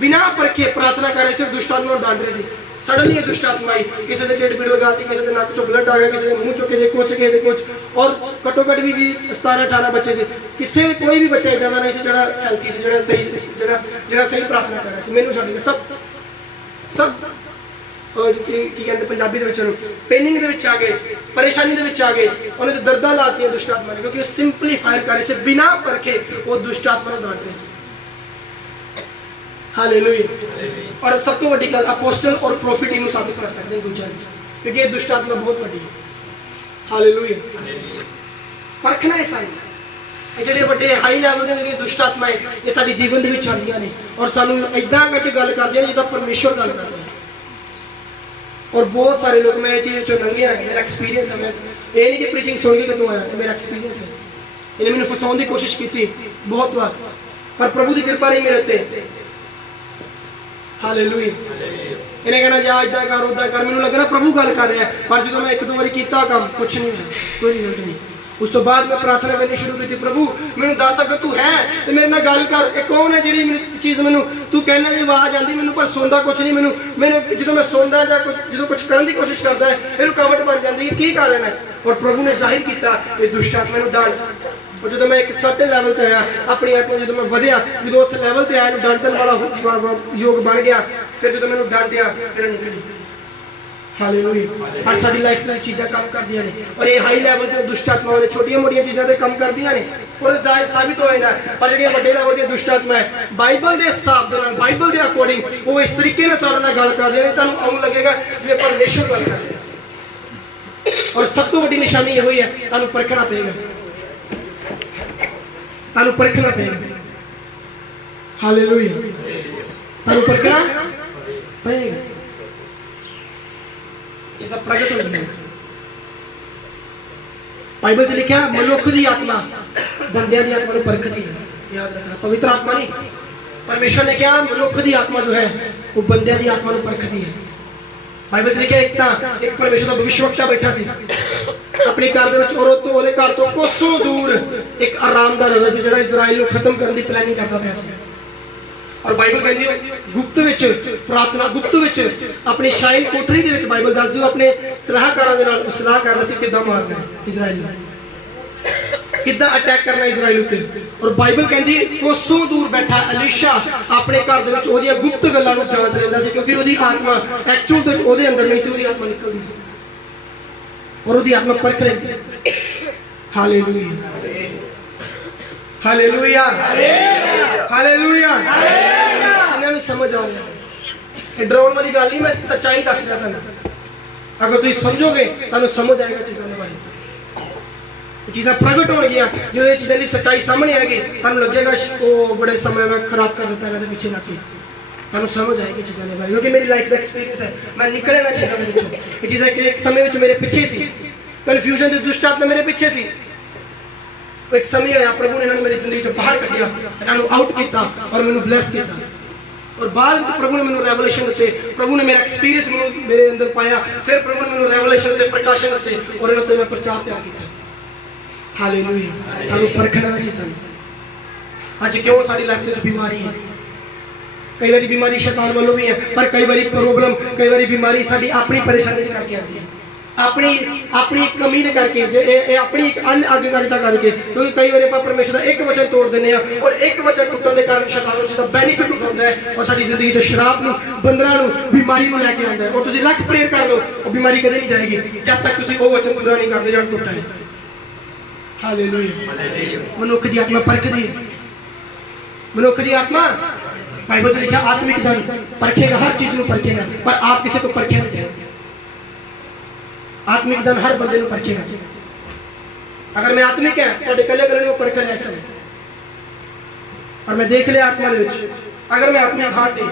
बिना परखे प्रार्थना कर रहे थे, दुष्ट आत्मा डांट रहे थे। सडनली दुष्ट आत्मा आई, किसी के ढिड पीड़ लगाती, किसी के नक चो ब्लड आ गया, किसी के मुंह चो के कुछ। और घट्टो घट भी 17-18 बच्चे से, किसी कोई भी बच्चा इदा नहीं से जड़ा हेल्थी से, जड़ा सही प्रार्थना कर रहा है। मैनू छड्ड के सब की कहते पंजाबी पेनिंग आ गए, परेशानी आ गए, उन्हें दर्दां लाती दुष्ट आत्मा ने, क्योंकि सिंपली फायर कर रहे थे, बिना परखे वो दुष्ट आत्मा को डांट रहे थे। हालेलुया। और सब तो बड़ी गल अपोस्टल और प्रॉफिट इन्हें साबित कर सकते हैं दूसरा, क्योंकि ये दुष्ट आत्मा बहुत बड़ी है। हालेलुया। परखना है सारी ਜਿਹੜੇ ਵੱਡੇ ਹਾਈ ਲੈਵਲ ਦੇ ਜਿਹੜੇ ਦੁਸ਼ਟ ਆਤਮਾ ਹੈ, ਇਹ ਸਾਡੀ ਜੀਵਨ ਦੇ ਵਿੱਚ ਆਉਂਦੀਆਂ ਨੇ, ਔਰ ਸਾਨੂੰ ਇਦਾਂ ਕਰਕੇ ਗੱਲ ਕਰਦੀਆਂ ਨੇ ਜਿੱਦਾਂ ਪਰਮੇਸ਼ਵਰ ਗੱਲ ਕਰਦਾ ਹੈ। और बहुत सारे लोग, मैं ये चीज़ जो लंघिया है, मेरा एक्सपीरियंस है, मैं ये नहीं कि प्रीचिंग सुन के कदों आया, मेरा एक्सपीरियंस है। इन्हें मैंने फसाने की कोशिश की थी बहुत बार, पर प्रभु की कृपा नहीं मेरे ते। हालेलुया। इन्हें कहना जा इदा कर उदा कर, मैंने लगना प्रभु गल कर रहा है, पर जो मैं एक दो बार किया काम कुछ नहीं हुआ, कोई रिजल्ट नहीं। उस तो बाद मैं प्रार्थना करनी शुरू की, प्रभु मैंने दस अगर तू है तो मेरे नाल गल कर, कौन है जी चीज़ मैंने तू कहना जी आवाज़ आती मैंने, पर सुनता कुछ नहीं। मैंने जो मैं सुनता या जो कुछ करने की कोशिश करता है, ये रुकावट बन जाती है, की कारण है। और प्रभु ने जाहिर किया ये दुष्ट आत्मा नूं डांट। और जो मैं एक सर्टेन लैवल पर आया अपनी आत्मा, जो मैं वधिया, जो उस लैवल पर आया डांटन वाला योग बन गया, फिर जो मैंने डांटिया फिर निकली। हालेलुया। और साडी लाइफ में चीज़ां काम कर दिया ने और ये हाई लेवल से दुष्ट आत्माओं ने छोटियां मोटियां चीज़ां ते काम कर दिया ने और जाहिर साबित हो जाता है। पर जेडी बड़े लेवल दी दुष्ट आत्मा है बाइबल के हिसाब दे नाल बाइबल के अकॉर्डिंग वो इस तरीके नाल सारे नाल गल कर दे ने तुहानू आउं लगेगा जिवें परमेश्वर गल कर रहे और सब तो बड़ी निशानी ये हुई है तुहानू परखना पेगा, तुहानू परखना पेगा। हालेलुया। तुहानू परखना पेगा चीज़ प्रगट हो गई। बाइबल च लिखा मनुख की आत्मा बंदियां की आत्मा को परखती है, याद रखना। पवित्र आत्मा नहीं, परमेश्वर ने कहा मनुख की आत्मा जो है वो बंदियां की आत्मा को परखती है। बाइबल च लिखा एक परमेश्वर का भविष्यवक्ता बैठा सी अपने घर दे विच और तो ओदे घर तो कोसों दूर एक आरामदार राजा सी जिहड़ा इजराइल को खत्म करने की प्लानिंग करता पिया सी। और बाइबल कहती है गुप्त विच प्रार्थना गुप्त विच अपनी शाही कोठरी दे विच बाइबल दस दियो अपने सलाहकारां दे नाल सलाह करदा सी किद्दां मारना है इजराइल नूं, किद्दां अटैक करना इजराइल उत्ते। और बाइबल कहती है कोसों दूर बैठा एलीशा अपने घर दे विच ओदियां गुप्त गल्लां नूं जांच लैंदा सी क्योंकि ओदी आत्मा एक्चुअल दे विच ओदे अंदर नहीं सी, ओदी आत्मा निकलदी सी और ओदी आत्मा परख लैंदी सी। Hallelujah hallelujah hallelujah. इन्हां नूं समझ आ रहा है डराउण वाली गल नहीं, मैं सच्चाई दस रहा था। अगर तुम समझोगे तुहानू समझ आएगा चीज़ों के बारे चीज़ां प्रगट हो गई जो ये चीज़ों की सच्चाई सामने आएगी तुहानू लगेगा वो बड़े समय में खराब कर देता है पीछे लग के तुहानू समझ आएगी चीज़ों के बारे क्योंकि मेरी लाइफ का एक्सपीरियंस है। मैं निकले ना चीज़ों के पिछों ये चीज़ें एक समय मेरे पीछे सी कन्फ्यूजन की दुष्ट आत्मा मेरे पीछे सी। एक समय आया प्रभु ने इन्होंने मेरी जिंदगी से बाहर कटिया इन्होंने आउट किया और मैंने ब्लेस किया और बाद में प्रभु ने मैंने रेवलेशन दिते, प्रभु ने मेरा एक्सपीरियंस मेरे अंदर पाया, फिर प्रभु ने मैंने रेवलेशन दिते प्रकाशन दिते और इन्होंने मैं प्रचार तैयार किया। हालेलुया। सानू परखना ना चीज़ां अज क्यों साडी लाइफ में बीमारी है, कई बार बीमारी शैतान वालों भी है पर कई बार प्रॉब्लम कई बार बीमारी साडी अपनी परेशानी करके आती है, अपनी अपनी कमी ने करके अपनी अनाज्ञाकारिता करके। क्योंकि कई बार आप परमेश्वर का एक वचन तोड़ देने और एक वचन टुटने के कारण शैतान उसका बेनिफिट उठाता है और साडी जिंदगी जो शराब नूं बंदरां नूं बीमारी नूं लेके आंदा है। और तुसीं लख प्रेयर कर लो वो बीमारी कदे नहीं जाएगी जब तक तुसीं वो वचन पूरा नहीं करदे जब टुटा है। हालेलुया। मनुख की आत्मा परखदी है, मनुख की आत्मा बाइबल में लिखा आत्मिक जन परखेगा, हर चीज को परखेगा पर आप किसी को परखे नहीं जाए। आत्मिक जन हर बंदे को परखेगा। अगर मैं आत्मिक है तो कले करने को परख ले ऐसा नहीं। और मैं देख लिया आत्मा दे विच अगर मैं आत्मिक हार्ट है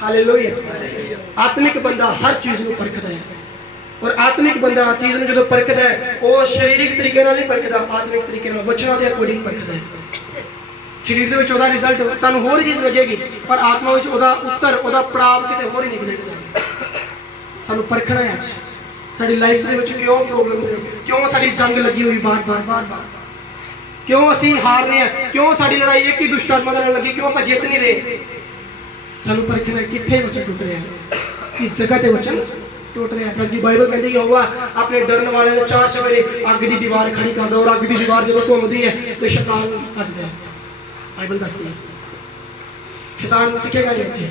हालेलुया आत्मिक बंदा हर चीज को परखदा है और आत्मिक बंदा चीज को जो परखदा है वो शारीरिक तरीके नाल नहीं परखदा, आत्मिक तरीके नाल वचनां दे अकॉर्डिंग परखदा है। शरीर दे विच ओदा रिजल्ट तुहानू होर चीज लगेगी पर आत्मा विच ओदा उत्तर ओदा पड़ाव किते होर ही निकलेगा। सानू परखना है आज साडी लाइफ दे विच क्यों प्रॉब्लम्स ने, क्यों साडी जंग लगी हुई बार बार क्यों असी हार रहे हैं, क्यों साडी लड़ाई एक ही दुष्ट आत्मा नाल लगी, क्यों आप जित नहीं रहे। सानू परखना है किथे वचन टूट रहे हैं, किस जगह ते वचन टूट रहे हैं। जल्दी बाइबल कहती है हुआ अपने डरन वाले ने 4 सवेरे अग की दीवार खड़ी कर दो और अग की दीवार जो घूमती है तो शैतान भजदा है। बाइबल दसती है शैतान टिकेगा नहीं उत्थे।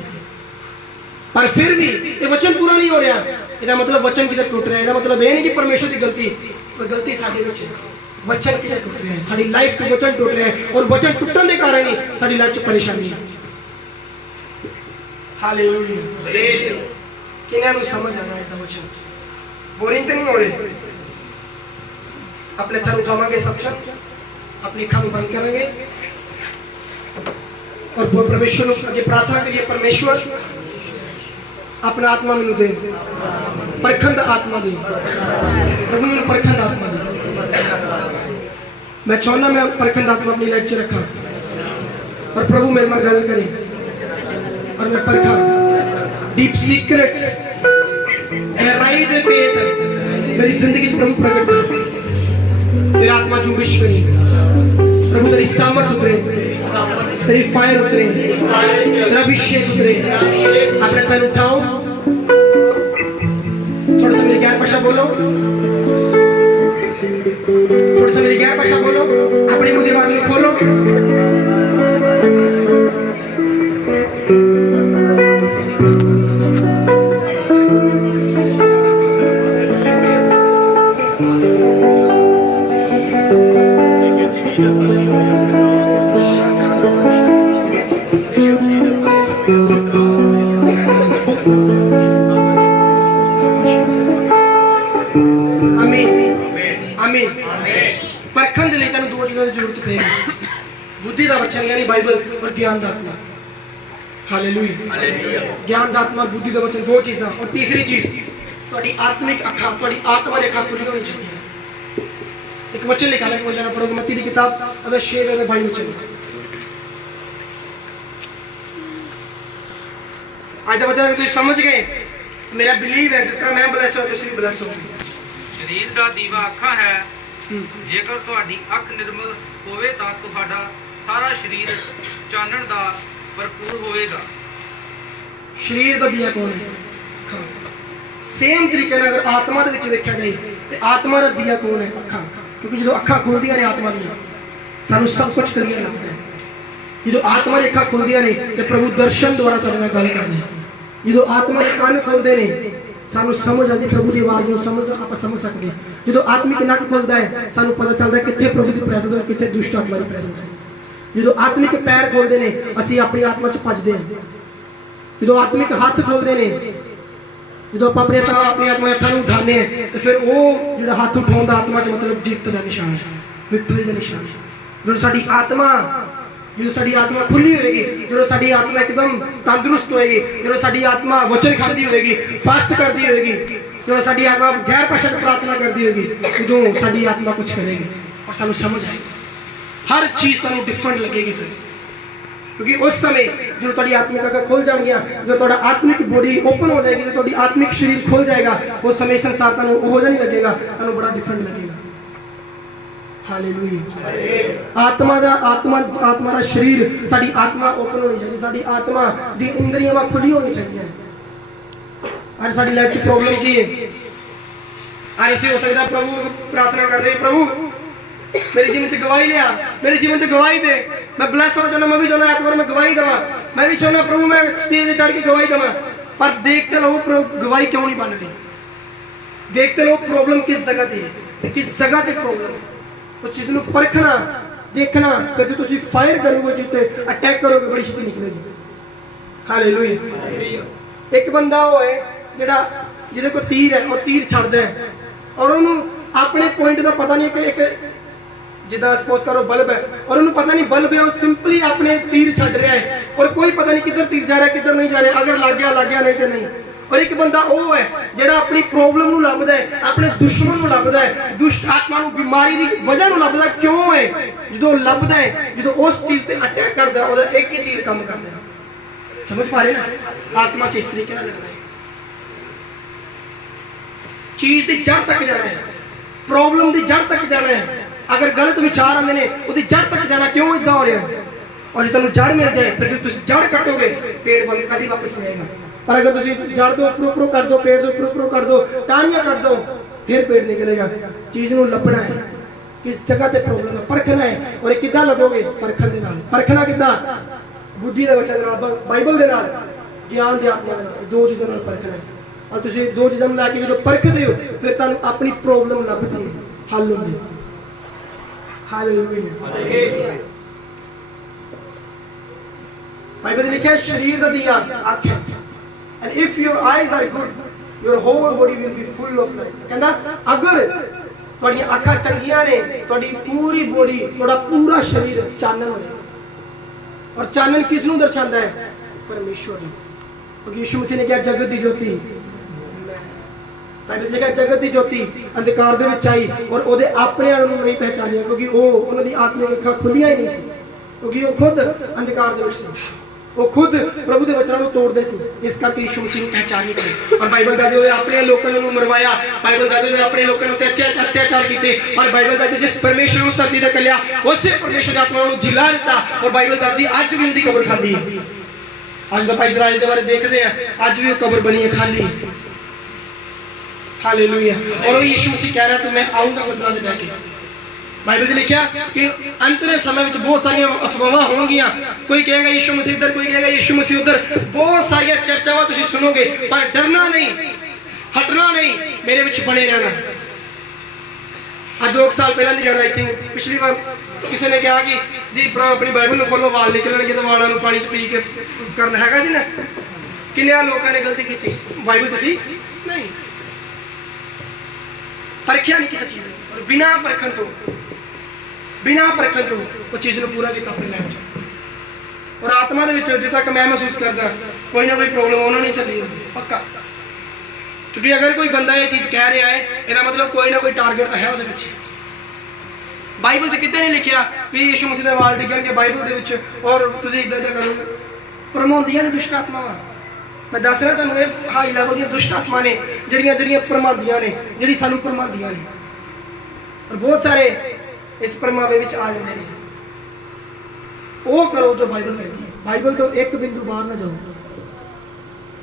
पर फिर भी ये वचन पूरा नहीं हो रहा, इसका मतलब वचन किधर टूट रहा है। इसका मतलब ये नहीं कि परमेश्वर की गलती पर गलती साडे विच है, वचन किधर टूट रहे हैं, साडी लाइफ के वचन टूट रहे हैं और वचन टूटने के कारण ही साडी लाइफ च परेशानी है। हालेलुया। किन्हें भी समझ आना है वचन बोरिंग तो नहीं हो रहे। अपने थर उठावांगे सब क्षण, अपनी खान बंद करेंगे और परमेश्वर आगे प्रार्थना करिए परमेश्वर अपना आत्मा मैनू दे, परखंड आत्मा दे, प्रभु मैनू परखंड आत्मा दे। मैं चाहना मैं परखंड आत्मा अपनी लाइफ च रखा और प्रभु मेरे में गल करे और मैं परखा डीप सीक्रेट्स गहराई दे भेद मेरी जिंदगी प्रभु प्रकट कर। तेरी आत्मा जुबिश करी प्रभु, तेरी सामर्थ उतरे, तेरी फायर उतरे, तेरा अभिषेक उतरे। अपने तन उठाओ, थोड़ा सा मेरी गैर भाषा बोलो, थोड़ा सा मेरी गैर भाषा बोलो, अपनी मुझे आवाज में खोलो। आमीन आमीन परखण के लिए तेन दो चीज़ों की जरूरत पेगी बुद्धि का वचन यानी बाइबल और ज्ञान का आत्मा हालेलुया ज्ञान का आत्मा बुद्धि का वचन दो चीज़ां और तीसरी चीज़ थोड़ी आत्मिक अखा थोड़ी आत्मा की अखा खुली होनी चाहिए एक वचन लिखा है वचन पढ़ोगे मत्ती की किताब अगर 6 में भाई वचन आज का वचन तुम समझ गए मेरा बिलीव है जिस तरह मैं ब्लेस हुआ तुम भी ब्लेस हो शरीर का दीवा अखा है जेकर ਤੁਹਾਡੀ ਅੱਖ ਨਿਰਮਲ ਹੋਵੇ ਤਾਂ ਤੁਹਾਡਾ ਸਾਰਾ ਸਰੀਰ ਚਾਨਣ ਦਾ ਭਰਪੂਰ ਹੋਵੇਗਾ शरीर का दिया कौन है सेम तरीके ਨਾਲ अगर आत्मा ਦੇ ਵਿੱਚ ਵੇਖਿਆ ਜਾਏ ਤੇ आत्मा ਦਾ दिया कौन है ਅੱਖਾਂ क्योंकि ਜਦੋਂ ਅੱਖਾਂ ਖੁੱਲਦੀਆਂ ਨੇ ਆਤਮਾ ਦੀਆਂ ਸਾਨੂੰ ਸਭ ਕੁਝ ਕਲੀਅਰ ਲੱਗਦਾ ਹੈ ਜਦੋਂ ਆਤਮਾ ਦੀਆਂ ਅੱਖਾਂ ਖੁੱਲਦੀਆਂ ਨੇ ਤੇ ਪ੍ਰਭੂ ਦਰਸ਼ਨ ਦੁਆਰਾ ਸਾਡੇ ਨਾਲ ਗੱਲ ਕਰਦੇ ਜਦੋਂ ਆਤਮਾ ਦੇ ਕੰਨ ਖੁੱਲਦੇ ਨੇ ਸਾਨੂੰ ਸਮਝ ਆਉਂਦੀ ਪ੍ਰਭੂ ਦੀ ਆਵਾਜ਼ ਨੂੰ ਸਮਝ ਆਪਾਂ ਸਮਝ ਸਕਦੇ ਹਾਂ ਜਦੋਂ ਆਤਮਿਕ ਨੱਕ ਖੁੱਲਦਾ ਹੈ ਸਾਨੂੰ ਪਤਾ ਚੱਲਦਾ ਕਿੱਥੇ ਪ੍ਰਭੂ ਦੀ ਪ੍ਰੈਜ਼ੈਂਸ ਹੈ ਕਿੱਥੇ ਦੁਸ਼ਟ ਆਤਮਾ ਦੀ ਪ੍ਰੈਜ਼ੈਂਸ ਹੈ ਜਦੋਂ ਆਤਮਿਕ ਪੈਰ ਖੋਲਦੇ ਨੇ ਅਸੀਂ ਆਪਣੀ ਆਤਮਾ 'ਚ ਭੱਜਦੇ ਹਾਂ ਜਦੋਂ ਆਤਮਿਕ ਹੱਥ ਖੋਲਦੇ ਨੇ ਜਦੋਂ ਆਪਾਂ ਆਪਣੀ ਆਤਮਾ ਹੱਥਾਂ ਨੂੰ ਉਠਾਉਂਦੇ ਹਾਂ ਤੇ ਫਿਰ ਉਹ ਜਿਹੜਾ ਹੱਥ ਉਠਾਉਣ ਦਾ ਆਤਮਾ 'ਚ ਮਤਲਬ ਜਿੱਤ ਦਾ ਨਿਸ਼ਾਨ ਹੈ ਵਿਕਟਰੀ ਦਾ ਨਿਸ਼ਾਨ ਹੈ ਜਦੋਂ ਸਾਡੀ ਆਤਮਾ खुली होगी जो साड़ी आत्मा एकदम तंदुरुस्त होएगी जो साड़ी आत्मा वचन खाती होएगी फास्ट करती होएगी जो साड़ी आत्मा गैर भाषा की प्रार्थना करती होगी जो साड़ी आत्मा कुछ करेगी और सानू समझ आएगी हर चीज़ सानू डिफरेंट लगेगी फिर क्योंकि उस समय जो तुहाडी आत्मिक अखां खुल जाएगी जो तुहाडा आत्मिक बॉडी ओपन हो जाएगी जो तुहाडी आत्मिक शरीर खुल जाएगा उस समय संसार तुहानू ओहो जिहा नहीं लगेगा तुहानू बड़ा डिफरेंट लगेगा हालेलुया आत्मा का शरीर साड़ी आत्मा ओपन होनी चाहिए साड़ी आत्मा दी इंद्रियां खुली होनी चाहिए आज साड़ी लाइफ की प्रॉब्लम की है आज ऐसे हो सकता प्रभु प्रार्थना करते प्रभु मेरे जीवन से गवाही लिया मेरे जीवन से गवाही दे मैं ब्लेस होना चाहना मैं भी चाहना एक बार मैं गवाही देवा मैं भी चाहना प्रभु मैं स्टेज से चढ़ के गवाही देवा पर देखते रहो गवाही क्यों नहीं बन रही देखते रहो प्रॉब्लम किस जगह से किस जगह से प्रॉब्लम है उस चीज़ को परखना देखना कभी तुम फायर करोगे जिते अटैक करोगे बड़ी छेती निकलेगी हालेलुया एक बंदा वो है जिहड़ा जिहदे कोल तीर है और तीर छड्डदा है और उन्होंने अपने पॉइंट का पता नहीं कि एक जिदा सपोज करो बल्ब है और उन्होंने पता नहीं बल्ब है वो सिंपली अपने तीर छड्ड रहा है और कोई पता नहीं किधर तीर जा रहा है किधर नहीं जा रहा अगर लग गया नहीं तो नहीं और एक बंदा वो है जिहड़ा अपनी प्रॉब्लम नूं लभदा है अपने दुश्मन नूं लभदा है दुष्ट आत्मा नूं बीमारी दी वजह नूं लभदा क्यों है जो लभदा है जो उस चीज़ ते अटैक करदा है ओदा एक ही तीर काम करदा है समझ पा रहे ना आत्मा च इस तरीके नाल लगदा है चीज़ दी जड़ तक जाना है प्रॉब्लम दी जड़ तक जाना है अगर गलत विचार आंदे ने ओदी जड़ तक जाना क्यों इदां हो रहा है और जो तुहानूं जड़ मिल जाए फिर तुसीं जड़ कटोगे पेड़ कभी वापस नहीं आएगा पर अगर तुम जड़ दो उपरों कर दो पेड़ दो उपरों कर दो टाणियां कर दो फिर पेड़ निकलेगा चीज़ को लभना है किस जगह ते प्रॉब्लम है परखना है और ये किद्दां लभोगे परखण दे नाल परखना किद्दां बुद्धि दे वचन नाल बाइबल दे नाल ज्ञान दे आत्मा दे नाल दो चीज़ां नाल परखना है और तुसीं दो चीज़ां नूं लैके जदों परखदे हो फिर तुहानूं अपनी प्रॉब्लम लभदी है हल हुंदी हालेलुया बाइबल में लिखा है शरीर का दिया आँख है and if your eyes are good your whole body will be full of light कहंदा अगर ਤੁਹਾਡੀ ਅੱਖਾਂ ਚੰਗੀਆਂ ਨੇ ਤੁਹਾਡੀ ਪੂਰੀ ਬੋਡੀ ਤੁਹਾਡਾ ਪੂਰਾ ਸ਼ਰੀਰ ਚਾਨਣ ਹੋਏਗਾ और ਚਾਨਣ ਕਿਸ ਨੂੰ ਦਰਸਾਉਂਦਾ ਹੈ ਪਰਮੇਸ਼ਵਰ ਨੂੰ क्योंकि यीशु मसीह ने कहा जगत की ज्योति बाइबल लिखा जगत की ज्योति अंधकार दे विच आई और ओदे अपने आप ਨੂੰ नहीं पहचानिया क्योंकि वो ਉਹਨਾਂ ਦੀ आत्मिक ਅੱਖਾਂ खुलियां ही नहीं सी क्योंकि वो खुद अंधकार दे विच सी वो खुद प्रभु के वचनों को तोड़ते सी इस करके यीशु मसीह पहचान नहीं पाए और बाइबल कहते हुए अपने लोगों को मरवाया बाइबल कहते हुए अपने लोगों ने अत्याचार किए और बाइबल कहते जिस परमेश्वर को धरती तक लिया उस परमेश्वर की आत्मा को जिला दिता और बाइबल कहती अज भी उसकी कब्र खाली है अज तो इजराइल के बारे देखते हैं अज भी कब्र बनी है खाली हालेलुया और यीशु मसीह कह रहा है तो मैं आऊंगा बदला में बैठ बाइबल में लिखा कि अंत के समय में बहुत सारी अफवाह होंगियां कोई कहेगा यीशु मसीह इधर कोई कहेगा यीशु मसीह उधर बहुत सारी चर्चावां तुसीं सुनोगे पर डरना नहीं हटना नहीं मेरे विच बने रहना आज 2 साल पहले की गल आई थिंक पिछली बार किसी ने कहा कि जी अपनी बाइबल में खोलो वाल निकलणगे तो वालों पानी च पी के करना हैगा जी ना किन्ने लोगों ने गलती की बाइबल तुसीं नहीं परखिया नहीं किसी चीज़ और बिना परखन तो वो चीज़ को पूरा किया अपने लाइफ और आत्मा के जिस तक मैं महसूस करता कोई ना कोई प्रॉब्लम उन्होंने नहीं चली पक्का क्योंकि अगर कोई बंदा ये चीज़ कह रहा है इसका मतलब कोई ना कोई टारगेट तो है वो पिछे बाइबल से कितने नहीं लिखा कि यीशु मसीह के वाल डिगन के बाइबल के और तुम इदा इदा करो भरमाउंदियां ने दुष्ट आत्मावां मैं दस रहा तुहानूं ये हाई लैवल दी दुष्ट आत्मा ने जड़ियां भरमाउंदियां ने जिहड़ी सानूं भरमाउंदियां ने और बहुत सारे इस भरमावे विच आ जाते हैं वो करो जो बाइबल कहती है बाइबल तो एक बिंदु बाहर ना जाओ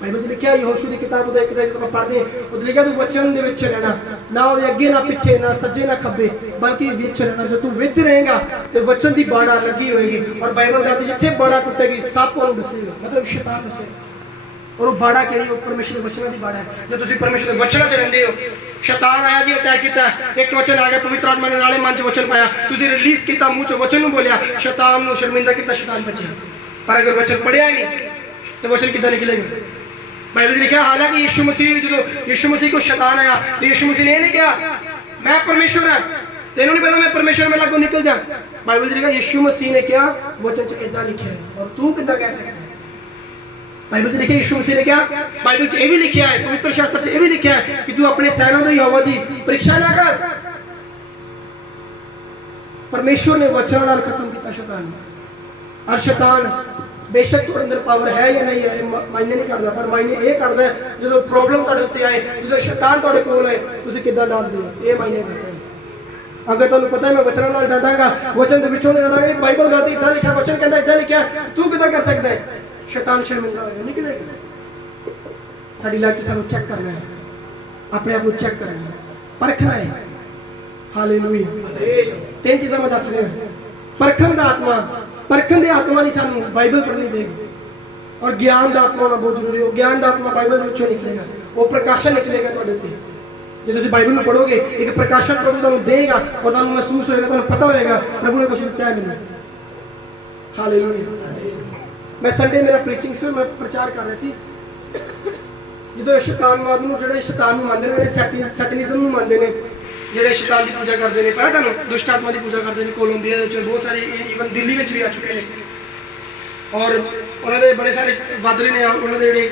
बाइबल से लिखा यहोशू की किताब तो एक जो पढ़ते हैं उसमें लिखा तू वचन दे विच रहना ना वो अगे ना पिछे ना सज्जे ना खब्बे बल्कि विच रहना जो तू विच रहेगा तो वचन की बाड़ा लगी होगी और बाइबल कहती जिथे बाड़ा टुटेगी सप उन्हें डसेगा मतलब शैतान डसेगा और वो बाड़ा केड़ी वो परमेश्वर के वचनों की बाड़ा है जो तुम परमेश्वर के वचनों से रहते हो शैतान आया जी अटैक किया एक वचन आ गया पवित्र आत्मा ने नाले मन च वचन पाया तुझे रिलीज किया मुंह च वचन बोलिया शैतान को शर्मिंदा किया शैतान बचा पर अगर वचन पढ़िया ही नहीं तो वचन कितना निकलेगा बाइबल लिखा हालांकि यीशु मसीह जो यीशु मसीह को शैतान आया तो यीशु मसीह ने नहीं कहा मैं परमेश्वर है तेनों नहीं पता मैं परमेश्वर में लागू निकल जा बाइबल लिखा यीशु मसीह ने क्या वचन च इदा लिखा है और तू कितना कह सकता है बाइबल से लिखा यीशु मसीह ने क्या बाइबल च ये भी लिखा है पवित्र शास्त्र च ये भी लिखा है कि तू अपने सैनों के यहोवा की परीक्षा ना कर परमेश्वर ने वचनों नाल खत्म किया शैतान और शैतान बेशक तो अंदर पावर है या नहीं है मायने नहीं करता पर मायने ये करता है जो प्रॉब्लम तुहाडे उत्ते आए जो शैतान तुहाडे कोल है तुसीं किद्दां डालदे हो ये मायने करता है अगर तुहानूं पता है मैं वचनां नाल डांटांगा वचन दे विचों डांटांगा ये बाइबल दा इदां लिखा वचन कहंदा इदां लिखा तू किद्दां कर सकदा है शैतान शर्मिंदा होएगा निकलेगा साडी लाइफ च सानूं चेक करना है अपने आप को चेक करना है परखना है हालेलुया तीन चीज़ां मैं दस रहा परखन दा आत्मा परखन दे आत्मा नहीं सानू बाइबल पढ़नी पड़ेगी और ज्ञान दा आत्मा होना बहुत जरूरी हो ज्ञान दा आत्मा बाइबल विचों निकलेगा वो प्रकाशन निकलेगा तुहाडे ते जो तुसीं बाइबल में पढ़ोगे एक प्रकाशन प्रभु तुहानूं देगा और तुहानूं महसूस होएगा तुहानूं पता होएगा प्रभु ने कुछ दिता है मैंने हालेलुया मैं संडे मेरा प्रीचिंग से मैं प्रचार कर रहा सी जो शैतानवाद नूं जिहड़े शैतान नूं मनदे ने सैटनिज्म नूं मनदे ने ਜਿਹੜੇ शैतान की पूजा करते हैं पता तुहानूं दुष्ट आत्मा की पूजा करते हैं कोलंबिया बहुत सारे ईवन दिल्ली में भी आ चुके हैं और उन्होंने बड़े सारे वादरे ने उन्होंने जोड़े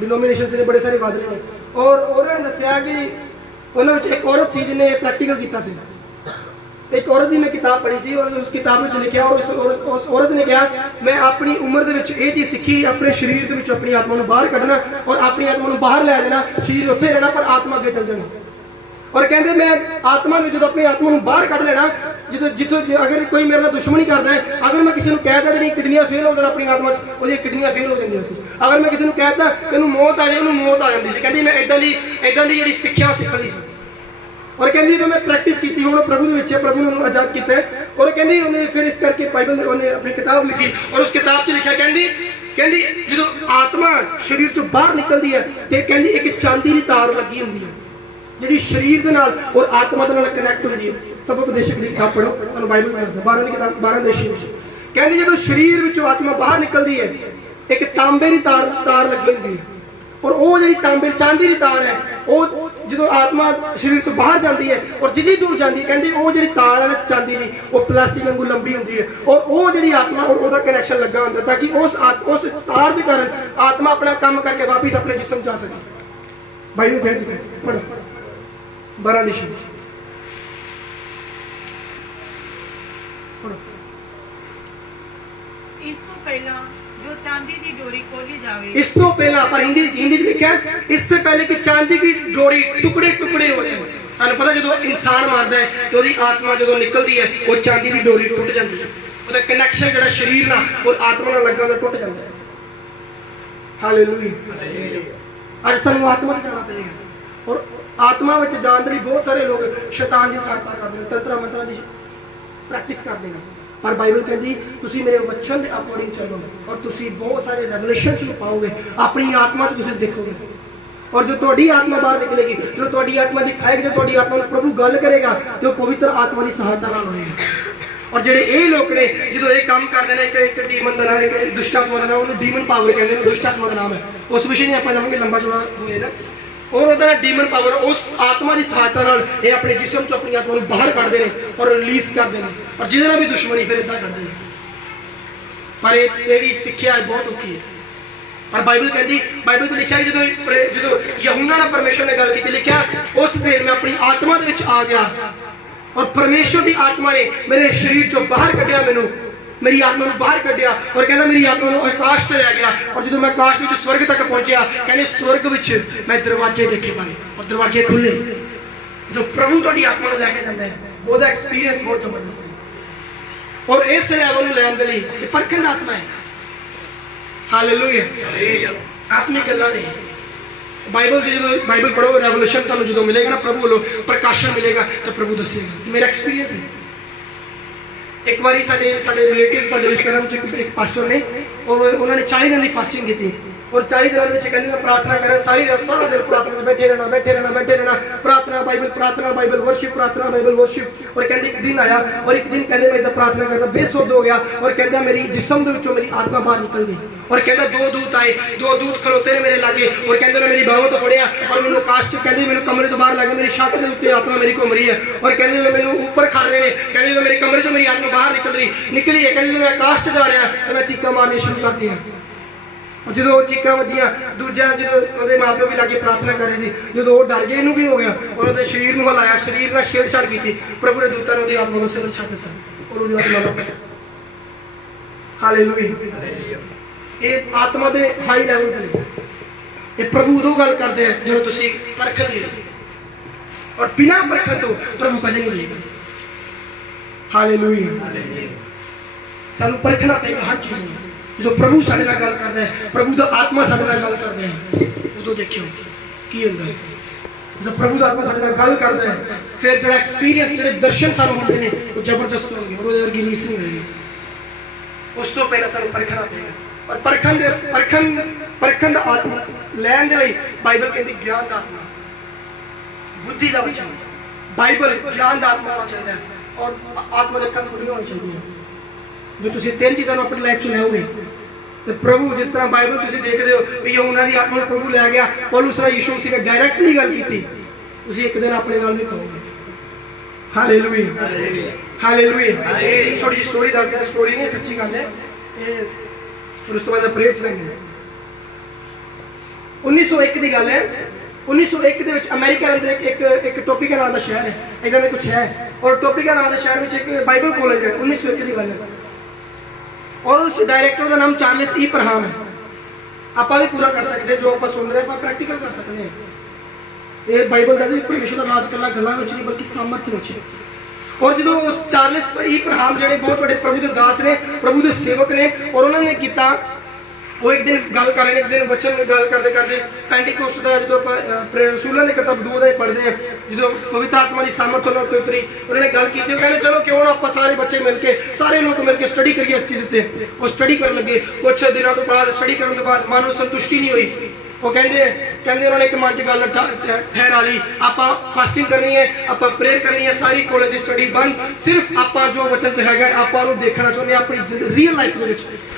डिनोमिनेशन से बड़े सारे वादरे ने और उन्होंने दसिया कि उन्होंने एक औरत सी जिन्हें प्रैक्टिकल किया एक औरत की मैं किताब पढ़ी सी और उस किताब में लिखा और उस औरत ने कहा मैं अपनी उम्र के चीज़ सीखी अपने शरीर के अपनी आत्मा को बाहर कढ़ना और अपनी आत्मा को बाहर लै देना शरीर उत्थे रहना पर आत्मा अगे चल जाना और कहते मैं आत्मा में जो अपनी आत्मा को बाहर कढ़ लेना जितों अगर कोई मेरे नाल दुश्मनी करता है अगर मैं किसी को कहता जी किडनियां फेल हो जाना अपनी आत्मा वो किडनियां फेल हो जाती सी अगर मैं किसी को कहता तेनों मौत आ जाए उन्होंने मौत आ जाती सी कहती मैं इदां दी जी सिक्ख्या सीख ली सी और कहती जो मैं प्रैक्टिस की हूँ प्रभु के प्रभु ने उन्होंने आजाद किया और कहती उन्हें फिर इस करके बाइबल उन्हें अपनी किताब लिखी और उस किताब च लिखा कहती जो आत्मा शरीर चो बाहर निकलती है तो कहती एक चांदी की तार लगी होंगी है जी शरीर के नाल और आत्मा के नाल कनैक्ट होंगी है सब उपदेशक की किताब पढ़ो तुहानूं बाइबल में 12 की किताब 12 देशी कहती जो शरीर विचों आत्मा बाहर निकलती है एक तांबे की तार लगी होंगी है और वो जी तांबे चांदी की तार है वो जो आत्मा शरीर तो बाहर जाती है और जितनी दूर जाती है कहती वो जी तार है चांदी की वो प्लास्टिक वांगू लंबी होती है और वो जी आत्मा और उसका कनैक्शन लगा होता है ताकि उस तार के कारण आत्मा अपना काम करके वापस अपने जिस्म जा सके बाइबल चाहिए पढ़ो 12 दिशा इस तो पहला जो चांदी की डोरी खोली जावे इस तो पहला पर हिंदी लिखा है इससे पहले कि चांदी की डोरी टुकड़े टुकड़े हो जाए आपको पता जो इंसान मारता है तो उसकी आत्मा जो निकलती है वो चांदी की डोरी टूट जाती है उसका कनैक्शन जो शरीर ना और आत्मा ना लगा तो टूट जाता है हालेलुया आज सानू आत्मा में जाना पड़ेगा और आत्मा में जाने लिए बहुत सारे लोग शैतान की सहायता करते हैं तंत्र मंत्र की प्रैक्टिस करते हैं पर बाइबल कहती तुसी मेरे वचन के अकॉर्डिंग चलो और तुसी बहुत सारे रेवलेशंस पाओगे अपनी आत्मा तुसी देखोगे और जो थोड़ी आत्मा बाहर निकलेगी जो थोड़ी आत्मा दिखाएगी जो थोड़ी आत्मा प्रभु गल करेगा तो पवित्र आत्मा की सहायता नाल होएगा और जेडे ये लोग ने जो ये काम करते हैं एक डीमन का नाम है दुष्ट आत्मा का नाम उन्हें डीमन पावर कहते हैं दुष्ट आत्मा का नाम है उस विषय नहीं आप जाएंगे लंबा चौड़ा होएगा और ਉਹਦਾ ਡੀਮਨ ਪਾਵਰ ਉਸ ਆਤਮਾ ਦੀ ਸਹਾਇਤਾ ਨਾਲ ਇਹ ਆਪਣੇ ਜਿਸਮ ਚੋਂ ਆਪਣੀ ਆਤਮਾ ਨੂੰ ਬਾਹਰ ਕੱਢਦੇ ਨੇ ਔਰ ਰਿਲੀਜ਼ ਕਰਦੇ ਨੇ ਔਰ ਜਿਹਦੇ ਨਾਲ ਵੀ ਦੁਸ਼ਮਣੀ ਫਿਰ ਇਦਾਂ ਕਰਦੇ ਨੇ ਪਰ ਇਹ ਜਿਹੜੀ ਸਿੱਖਿਆ ਬਹੁਤ ਔਖੀ ਹੈ ਪਰ ਬਾਈਬਲ ਕਹਿੰਦੀ ਬਾਈਬਲ 'ਚ ਲਿਖਿਆ ਕਿ ਜਦੋਂ ਯਹੂਨਾ ਨਾਲ ਪਰਮੇਸ਼ਰ ਨੇ ਗੱਲ ਕੀਤੀ ਲਿਖਿਆ ਉਸ ਦਿਨ ਮੈਂ ਆਪਣੀ ਆਤਮਾ ਦੇ ਵਿੱਚ ਆ ਗਿਆ ਔਰ ਪਰਮੇਸ਼ਰ ਦੀ ਆਤਮਾ ਨੇ ਮੇਰੇ ਸਰੀਰ ਚੋਂ ਬਾਹਰ ਕੱਢਿਆ ਮੈਨੂੰ मेरी आत्मा ਨੂੰ ਬਾਹਰ ਕੱਢਿਆ ਔਰ ਕਹਿੰਦਾ ਮੇਰੀ ਆਤਮਾ ਨੂੰ ਆਕਾਸ਼ ਤੇ ਲੈ ਗਿਆ ਔਰ ਜਦੋਂ ਮੈਂ ਆਕਾਸ਼ ਵਿੱਚ ਸਵਰਗ ਤੱਕ ਪਹੁੰਚਿਆ ਕਹਿੰਦੇ ਸਵਰਗ ਵਿੱਚ ਮੈਂ ਦਰਵਾਜ਼ੇ ਦੇਖੇ ਬਣੇ ਔਰ ਦਰਵਾਜ਼ੇ ਖੁੱਲੇ ਜਦੋਂ ਪ੍ਰਭੂ ਤੁਹਾਡੀ ਆਤਮਾ ਨੂੰ ਲੈ ਕੇ ਜਾਂਦਾ ਹੈ ਉਹਦਾ ਐਕਸਪੀਰੀਅੰਸ ਬਹੁਤ ਜ਼ਬਰਦਸਤ ਹੈ ਔਰ ਇਸ ਲੈਵਲ ਨੂੰ ਲੈਣ ਦੇ ਲਈ ਇਹ ਪਰਖਣ ਆਤਮਾ ਹੈ ਹਾਲੇਲੂਇਆ ਆਤਮਿਕ ਗੱਲਾਂ ਨੇ ਬਾਈਬਲ ਦੀ ਜਦੋਂ ਬਾਈਬਲ ਪੜ੍ਹੋਗੇ ਰੈਵੋਲੂਸ਼ਨ ਤੁਹਾਨੂੰ ਜਦੋਂ ਮਿਲੇਗਾ ਨਾ ਪ੍ਰਭੂ ਵੱਲੋਂ ਪ੍ਰਕਾਸ਼ਨ ਮਿਲੇਗਾ ਤਾਂ ਪ੍ਰਭੂ ਦੱਸੇਗਾ ਮੇਰਾ ਐਕਸਪੀਰੀਅੰਸ ਹੈ एक बारी साढ़े रिलेटिव साढ़े रिश्तेदारों में एक पास्टर ने और उन्होंने 40 दिन की फास्टिंग की थी और 40 दिनों में कहते मैं प्रार्थना करें सारी रात सारा दिन प्रार्थना में बैठे रहना प्रार्थना बाइबल वर्शिप और कहते एक दिन आया और एक दिन कहते मैं इधर प्रार्थना करता बेसुध हो गया और कहता मेरी जिस्म के विचों मेरी आत्मा बाहर निकल गई और कहता दो दूत खलोते ने मेरे लागे और कहते मेरी बाहों तो फड़िया और मैंने आकाश च कहते मैंने कमरे तो बाहर लागे मेरी छत के उत्ते आत्मा मेरी घूम रही है और कहते मैंने ऊपर खड़ रहे हैं कहते मेरे कमरे से मेरी आत्मा बाहर निकली है कहते मैं आकाश च जा रहा तो मैं चीका मारनी शुरू कर दी और जो चीका वजिया दूजा जो माँ प्यो भी लागे प्रार्थना कर रहे थे जो डर गए इनू भी हो गया और वो शरीर में हिलाया शरीर में छेड़छाड़ की प्रभु ने दूतां ने आत्मा को सिर छड्ड दिता और वो आत्मा वापस हालेलुया ये आत्मा के हाई लैवल से ये प्रभु उदों गल करते हैं जो तुसीं परख लियो और बिना परखण तो प्रभु कदे नहीं देगा हालेलुया सानू परखना पेगा हर चीज़ में जो प्रभु साडे नाल गल करदा है प्रभु दा आत्मा साडे नाल गल करदा है उदों देखियो की हुंदा है जो प्रभु दा आत्मा साडे नाल गल करदा है फिर जो एक्सपीरियंस जो दर्शन सानू हुंदे ने वो जबरदस्त होंगे और ओदे वर्गी रीस नहीं होगी उस तो पहले सानू परखना पेगा और परखण दा आत्मा लैण दे लई बाइबल कहंदी ज्ञान दा आत्मा बुद्धि दा वचन बाइबल ज्ञान दा आत्मा होना चाहिए और आत्मा दे काम नहीं होना चाहिए जो तुसीं तीन चीज़ों अपनी लाइफ च लैओगे तो प्रभु जिस तरह बाइबल तुसीं देखदे हो भी यूहन्ना दी आत्मा प्रभु लै गया पौलुस ने यीशु मसीह ने डायरेक्टली गल की तुसीं एक दिन अपने नाल भी कहोगे हालेलुया छोटी जी स्टोरी दस दिया स्टोरी नहीं सच्ची गल है फिर उस तो बाद प्रेयर चलेंगे 1901 की गल है 1901 ਦੇ ਵਿੱਚ ਅਮਰੀਕਾ ਦੇ ਇੱਕ ਟੋਪੀਕਾ ਨਾਮ ਦਾ ਸ਼ਹਿਰ ਹੈ ਇਦਾਂ ਦਾ ਕੁਝ ਹੈ ਔਰ ਟੋਪੀਕਾ ਨਾਮ ਦੇ ਸ਼ਹਿਰ ਵਿੱਚ ਇੱਕ ਬਾਈਬਲ ਕਾਲਜ ਹੈ 1901 ਦੀ ਗੱਲ ਹੈ ਔਰ ਉਸ ਡਾਇਰੈਕਟਰ ਦਾ ਨਾਮ ਚਾਰਲਸ ਈ ਪਰਹਾਮ ਹੈ ਆਪਾਂ ਵੀ ਪੂਰਾ ਕਰ ਸਕਦੇ ਜੋ ਆਪਾਂ ਸੁਣ ਰਹੇ ਆਪਾਂ ਪ੍ਰੈਕਟੀਕਲ ਕਰ ਸਕਦੇ ਹਾਂ ਇਹ ਬਾਈਬਲ ਦਾ ਪਰਮੇਸ਼ਰ ਦਾ ਰਾਜ ਕੱਲਾ ਗੱਲਾਂ ਵਿੱਚ ਨਹੀਂ ਬਲਕਿ ਸਾਮਰਥ ਵਿੱਚ ਔਰ ਜਦੋਂ ਉਸ ਚਾਰਲਸ ਈ ਪਰਹਾਮ ਜਿਹੜੇ ਬਹੁਤ ਵੱਡੇ ਪ੍ਰਭੂ ਦੇ ਦਾਸ ਨੇ ਪ੍ਰਭੂ ਦੇ ਸੇਵਕ ਨੇ ਔਰ ਉਹਨਾਂ ਨੇ ਕੀਤਾ वो एक दिन गल कर रहे हैं एक दिन बच्चन गल करते करते पेंटिकोस्ट का जो रसूलों की किताब 2 पढ़ते हैं जो पवित्र आत्मा की सामर्थ उन्होंने उतरी उन्होंने गल की कहते चलो क्यों ना आप सारे बच्चे मिलके सारे लोग मिलकर स्टडी करिए इस चीज़ उत्ते और स्टडी कर लगे कुछ दिनों तो बाद स्टडी करने के बाद मानो संतुष्टि नहीं हुई वो कहते उन्होंने एक मन च गल ठहरा ली आप फास्टिंग करनी है आप प्रेयर करनी है सारी कॉलेज की स्टडी बंद सिर्फ आप जो वचन च है आप देखना चाहते अपनी रियल लाइफ के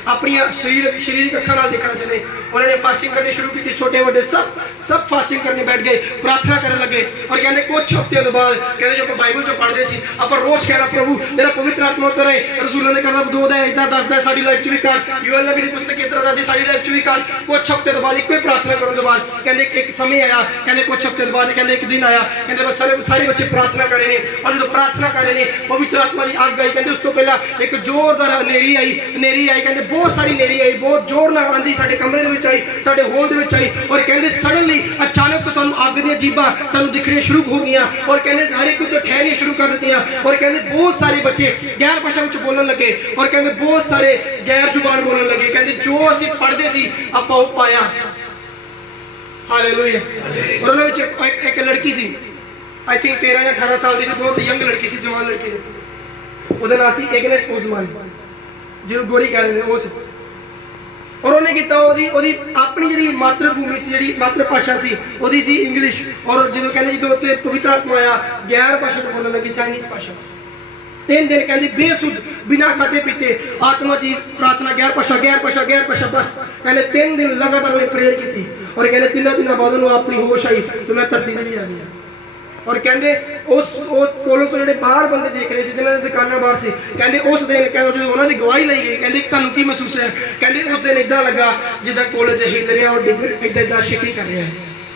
अपनी शरीरिक अखा देखना चाहते उन्होंने फास्टिंग करनी शुरू की छोटे बड़े सब फास्टिंग करने बैठ गए प्रार्थना करने लगे और कहते कुछ हफ्ते के बाद कहते जो आप बाइबल जो पढ़ते सी आप रोज कहना प्रभु तेरा पवित्र आत्मा उतर है रसूलों ने कहना 2 इदा दसदा साडी लाइफ च भी कर यूएल नबी दी पुस्तक इस तरह दी साडी लाइफ च भी कर कुछ हफ्ते के बाद एक प्रार्थना करने के बाद कहते एक समय आया कहते कुछ हफ्ते के बाद कहते एक दिन आया कहते बस सारे बच्चे प्रार्थना कर रहे हैं और जो प्रार्थना कर रहे हैं पवित्र आत्मा की आग आई कहते उस तो पहला एक जोरदार हनेरी आई कहते बहुत सारी हनेरी आई बहुत जोर नाल आंदी साडे कमरे दे विच आई साडे हॉल दे विच आई और कहते सडनली अचानक तो सानू अग दी जीबां सानू दिखने शुरू हो गईयां और कहते हर एक तो ठहरनी शुरू कर दित्तियां और कहते बहुत सारे बच्चे गैर भाषा विच बोलण लगे और कहते बहुत सारे गैर जुबान बोलण लगे कहते जो असीं पढ़दे सी आपां ओह पाया हालेलुया और उन्होंने विच एक लड़की सी आई थिंक 13 या 18 साल की सी बहुत यंग लड़की सी जवान लड़की सी ਉਹਦਾ ਨਾਮ ਸੀ ਐਗਨੈਸ ओसमान ਜਿਹਨੂੰ ਗੋਰੀ ਕਹਿ ਰਹੇ ਨੇ ਉਸ और उन्हें किया ओदी अपनी जी मातृभूमि से जी मातृभाषा सी ओदी सी इंग्लिश और जो कहते जो उत्ते पवित्र आत्मा आया गैर भाषा तो बोलने लगी चाइनीज भाषा 3 दिन कहते बेसुध बिना खाते पीते आत्मा जी प्रार्थना गैर भाषा बस कहते 3 दिन लगातार उन्हें प्रेयर की और कहते 3 दिनों बाद उन्होंने अपनी होश आई तो मैं धरती से भी आ गया। और कहते उस कॉलेज तो जो बाहर बंदे देख रहे थे जिन्होंने दुकाना बाहर से कहते उस दिन कहते जो उन्होंने गवाही लाई गई कहते तुहानू की महसूस है कहते उस दिन इदा लगा जिदा कॉलेज हिल रहा और डिग इदा शेकी कर रहा है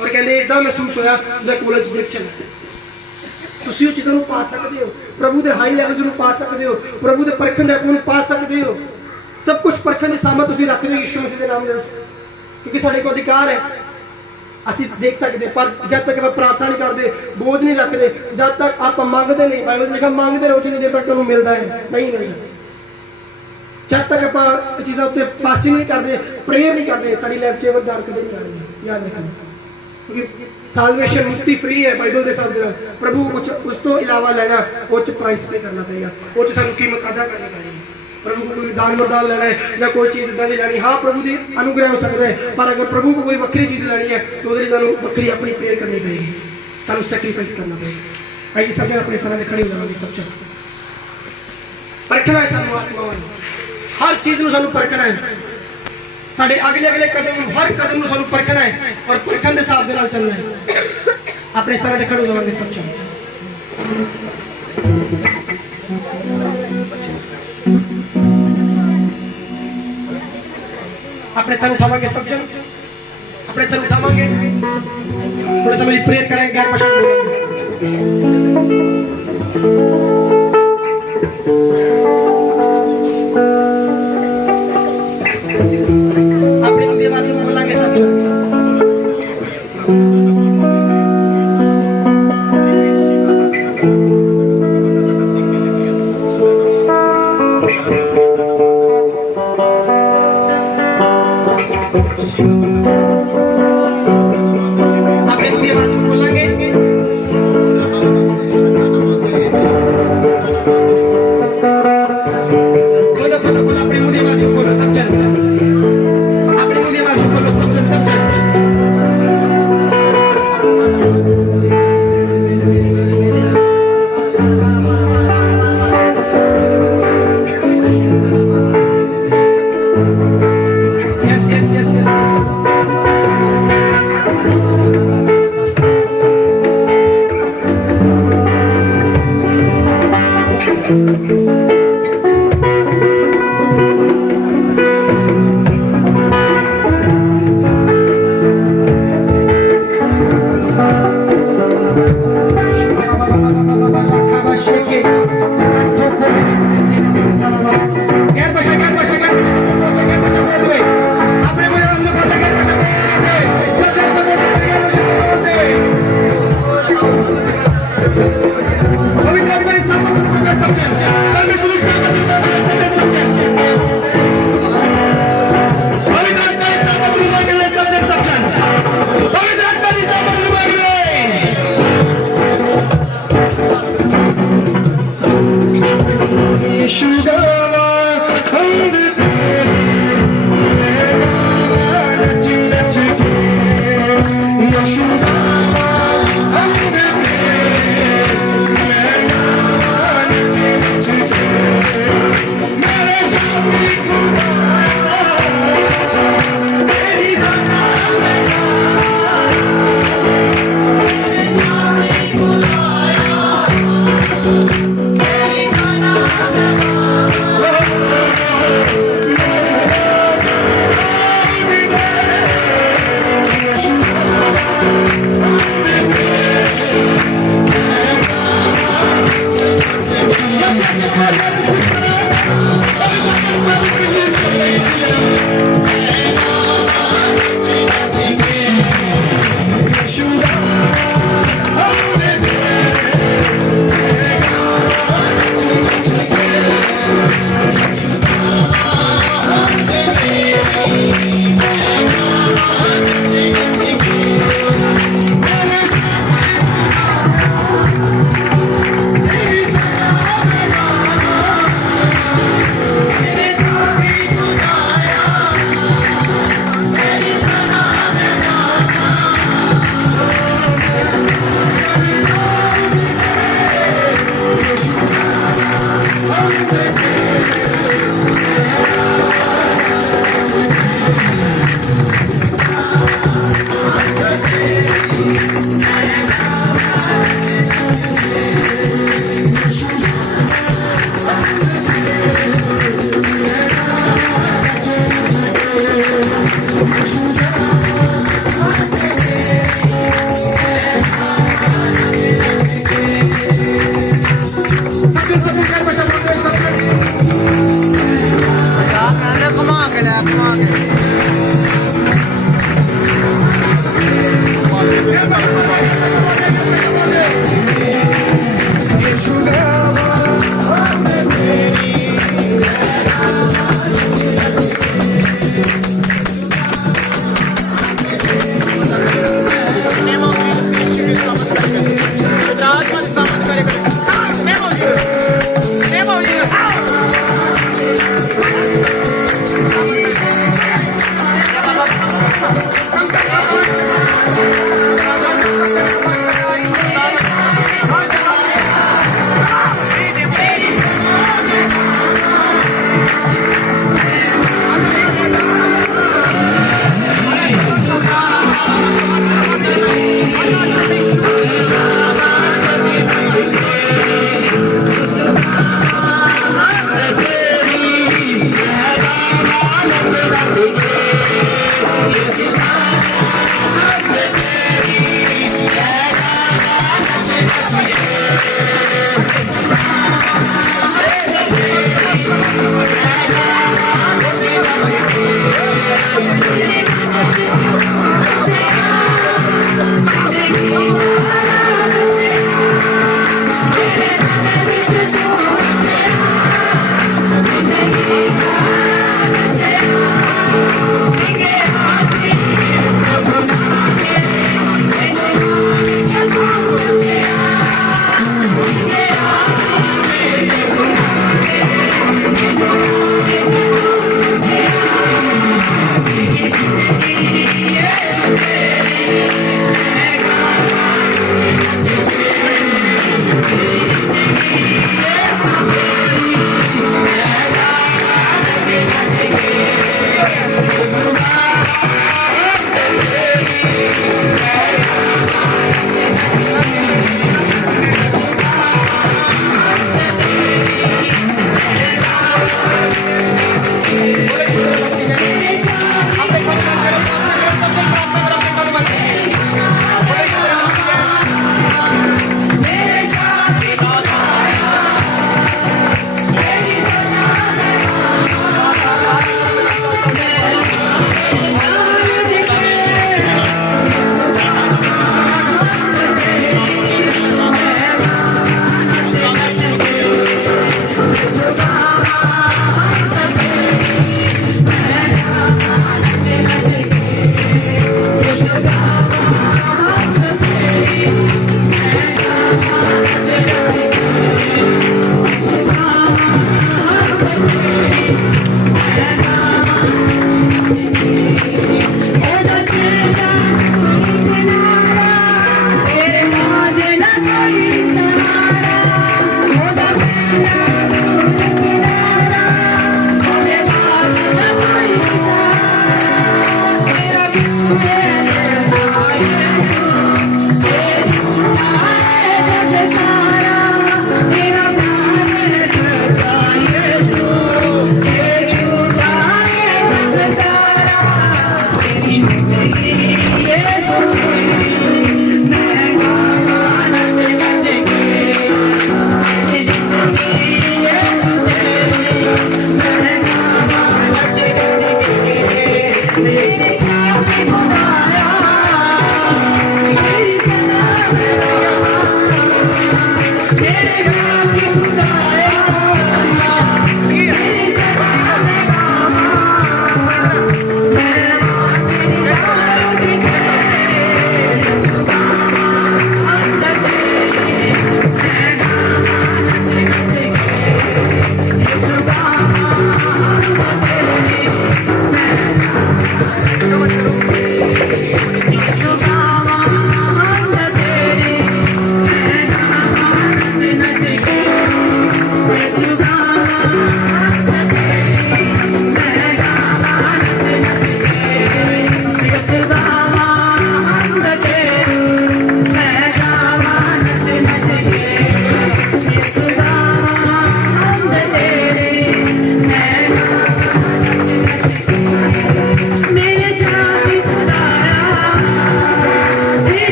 और कहते इदा महसूस होया जिदा कॉलेज डिग चला है। तुसीं उह चीज़ां नूं पा सकते हो, प्रभु के हाई लैवल नूं पा सकते हो, प्रभु के परखण दे आपू पा सकते हो। सब कुछ परखण के सामने तुसीं रखते हो यीशु मसीह के नाम दे विच, क्योंकि साडे को अधिकार है ਅਸੀਂ देख सकते। पर जब तक आप प्रार्थना नहीं करते, बोझ नहीं रखते, जब तक आप मंगते नहीं, बाइबल लिखा मांगते रहो जिन्नी देर तक तुहानूं मिलता है नहीं मिलता। जब तक आप चीज़ों उत्ते फास्टिंग नहीं करते, प्रेयर नहीं करते, साडी लाइफ च वरदान कदे नहीं आएंगे। याद रखना, क्योंकि साल्वेशन मुक्ति फ्री है बाइबल के शब्द नाल। प्रभु कुछ उस तो इलावा लेना उस प्राइस पे करना पड़ेगा, उस सानूं कीमत अदा करनी पड़ेगी। प्रभु को कोई दान वरदान लेना है या कोई चीज़ इदा की लेनी, हाँ प्रभु की अनुग्रह हो सकता है, पर अगर प्रभु को कोई वक्री चीज़ लेनी है तो वो वक्री अपनी प्रेयर करनी पड़ेगी, तुहानूं सैक्रीफाइस करना पड़ेगा। आई सब अपने स्थान से खड़े हो जाएंगे। सब चल परखना है सानूं आत्मावां नूं, हर चीज़ नूं सानूं परखना है, साडे अगले अगले कदम हर कदम नूं सानूं परखना है और परखण दे हिसाब दे नाल चलना है। अपने स्थान से खड़े हो जाएंगे। सब चल अपने थर उठावांगे, सब जन अपने थर उठावांगे, थोड़ा सा मेरी प्रेयर करेंगे, 11 अपने मुझे आवाज में बोलेंगे सब जन। अपने मुझे आवाज में बोलेंगे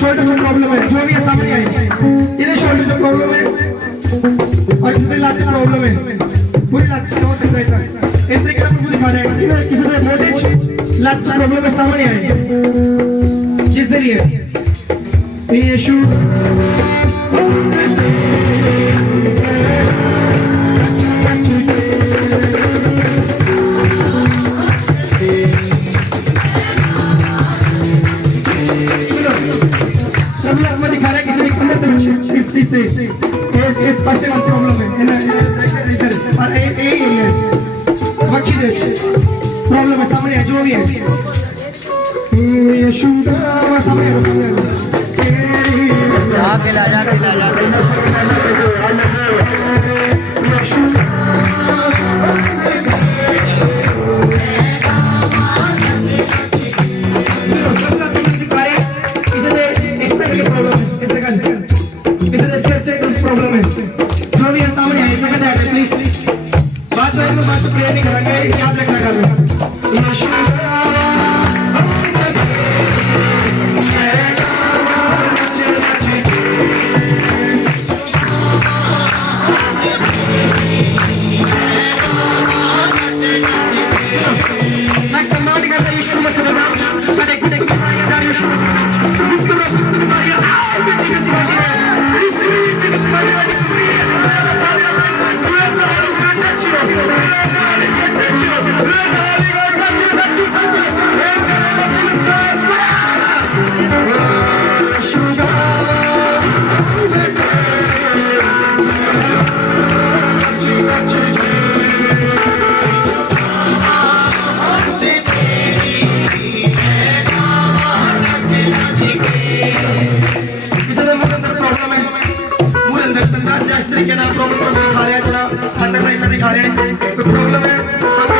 शोल्डर में प्रॉब्लम है, जो भी है सामने आई, इधर शोल्डर में प्रॉब्लम है और इधर लात में प्रॉब्लम है, पूरी लात से हो सकता है इस तरीके से आपको दिखा रहे हैं कि किसी तरह मोटेज लात से प्रॉब्लम है सामने आई, जिस जरिए ये शूट प्रॉब्लम है, सामने है, जो भी है। यशोदा सामने है, सामने है। जाके ला जाके ला जाके प्रॉब्लम है, जो भी है सामने है, प्लीज बात प्रेयर नहीं करेंगे, याद रखना करें। दिखा रहे हैं, कोई प्रॉब्लम है सामने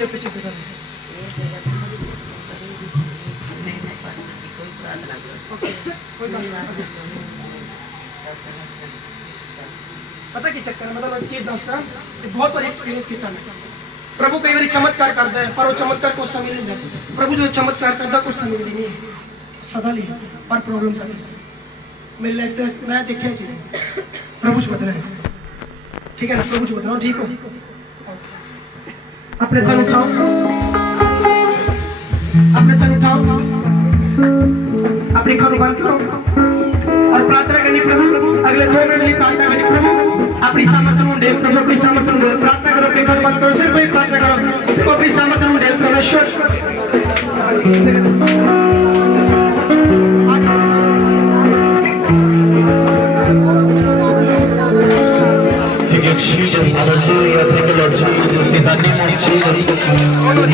जो तुसी से कर पता की चक्कर है, मतलब एक चीज दसदा बहुत बार एक्सपीरियंस किया मैं। प्रभु कई बार चमत्कार करता है पर वो चमत्कार कुछ समय नहीं देता। प्रभु जो चमत्कार करता कुछ समय नहीं है सदा लिया पर प्रॉब्लम सारी मेरी लाइफ तक मैं देखा जी प्रभु से बदला है, ठीक है ना? प्रभु से बदला ठीक हो अपने तन उठाओ, अपने तन उठाओ, अपनी खानों बंद करो और प्रार्थना करनी। प्रभु अगले 2 मिनट लिए प्रार्थना करनी। प्रभु अपनी सामर्थ्य ढूंढे, प्रभु अपनी सामर्थ्य ढूंढे, प्रार्थना करो, अपनी खानों बंद करो, सिर्फ वही प्रार्थना करो, प्रभु अपनी सामर्थ्य ढूंढे। परमेश्वर Jesus, hallelujah, thank you Lord Jesus, in the name of Jesus.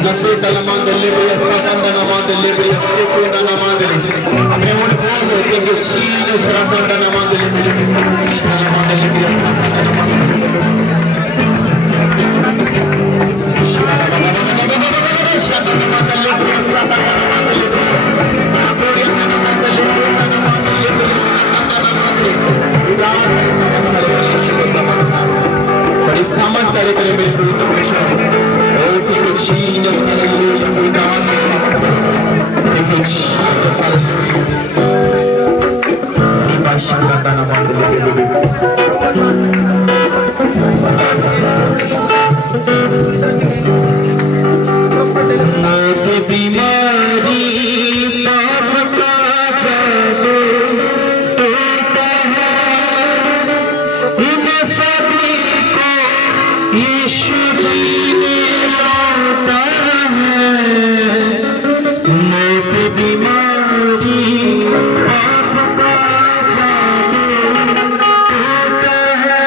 Nasuta namandele, sakanda namandele, sekunda namandele. Apne mon phone thank you Jesus, sakanda namandele, namandele, sakanda namandele. Samantare kare mere prabhu permission. Oh, thank you Jesus, hallelujah. Thank you Jesus, hallelujah. Ibashanda kana mandele. Mote bimari paap ka jadoo tohta hai, in sabhi यीशु जी ने लौटा है। मौत बीमारी पाप का जादू टूटा है,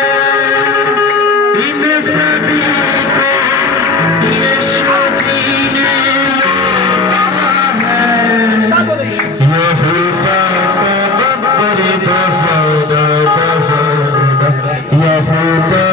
इन सभी को यीशु जी ने लौटा है। यहोवा का बड़े बहादुर यहोवा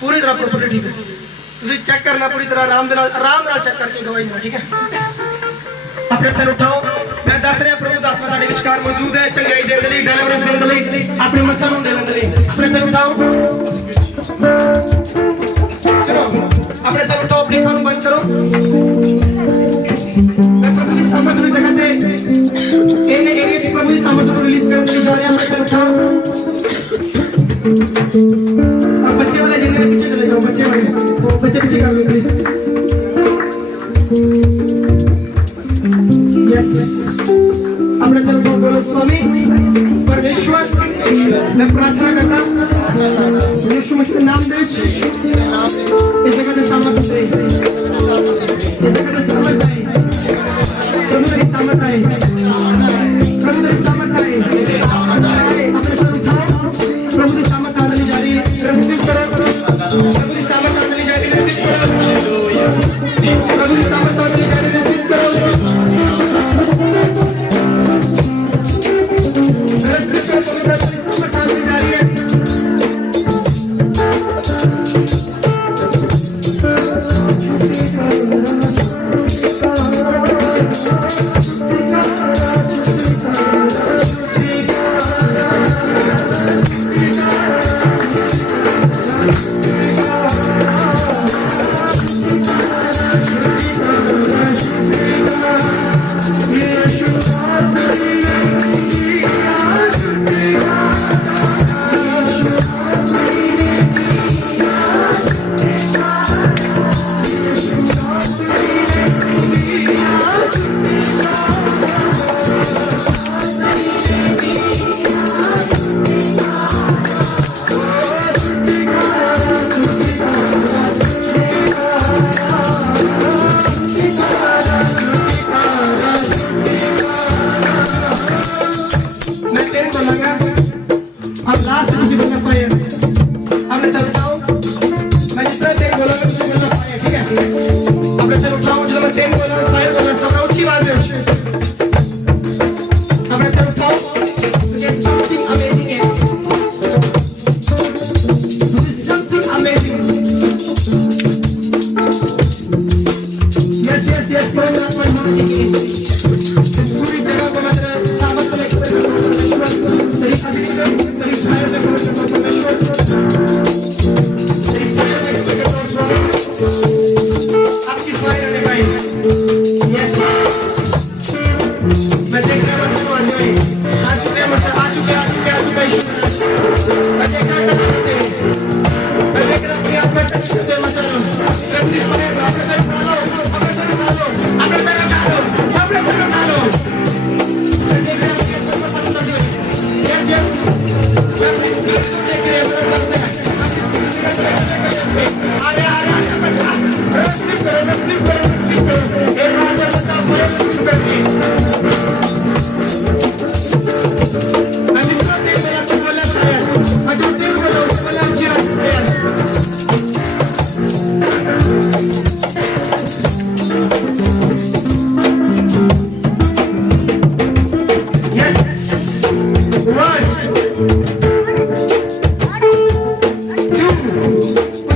पूरी तरह प्रॉपर्ली ठीक है। तुझे चेक करना पूरी तरह आराम चेक करके दवाई देना, ठीक है? अपने तन उठाओ, मैं दस रहा प्रभु आत्मा साडे विचकार मौजूद है, चंगाई देने लई, डिलीवरेंस देने लई, अपने मसले ਨੂੰ ਦੇਣ ਲਈ। अपने तन उठाओ, सुनो, अपने तन उठाओ, अपनी खानों बंद करो। मैं प्रभु की सामर्थ्य की जगह पे इन एरिया की प्रभु की सामर्थ्य को रिलीज करने जा रहे हैं। अपने तन उठाओ और बच्चे वाले जगह पीछे चले जाओ, बच्चे पीछे कर लो प्लीज। यस, अपने तरफ बोलो स्वामी परमेश्वर, मैं प्रार्थना करता यीशु मसीह के नाम में इस जगह से सामर्थ्य दे, इस जगह से सामर्थ्य आए, प्रभु मेरी सामर्थ्य आए, प्रभु मेरी सामर्थ्य आए। अपने सर उठाओ, प्रभु की सामर्थ्य आने जा रही है, रिसीव करो, प्रभु की सामर्थ्य आने जा रही है, रिसीव करो, प्रभु की सामर्थ्य आने जा रही है, रिसीव करो। ठीक है अब चलो उठाओ जो मैं 10 बोला 5 बोला सब ऊंची आवाज में अब चलो उठाओ ये समथिंग अमेजिंग है something amazing yes कोई ना कोई मान लीजिए पूरी जगह को मतलब सामत को एक्सपेरिमेंट मेरी अभी मेरी फायर में आपकी फायर है भाई यस मैं देख रहा हूं आज चुके मतलब आ चुके मैं देख रहा हूं आप में टच करते हैं मतलब प्लीज फायर One, two,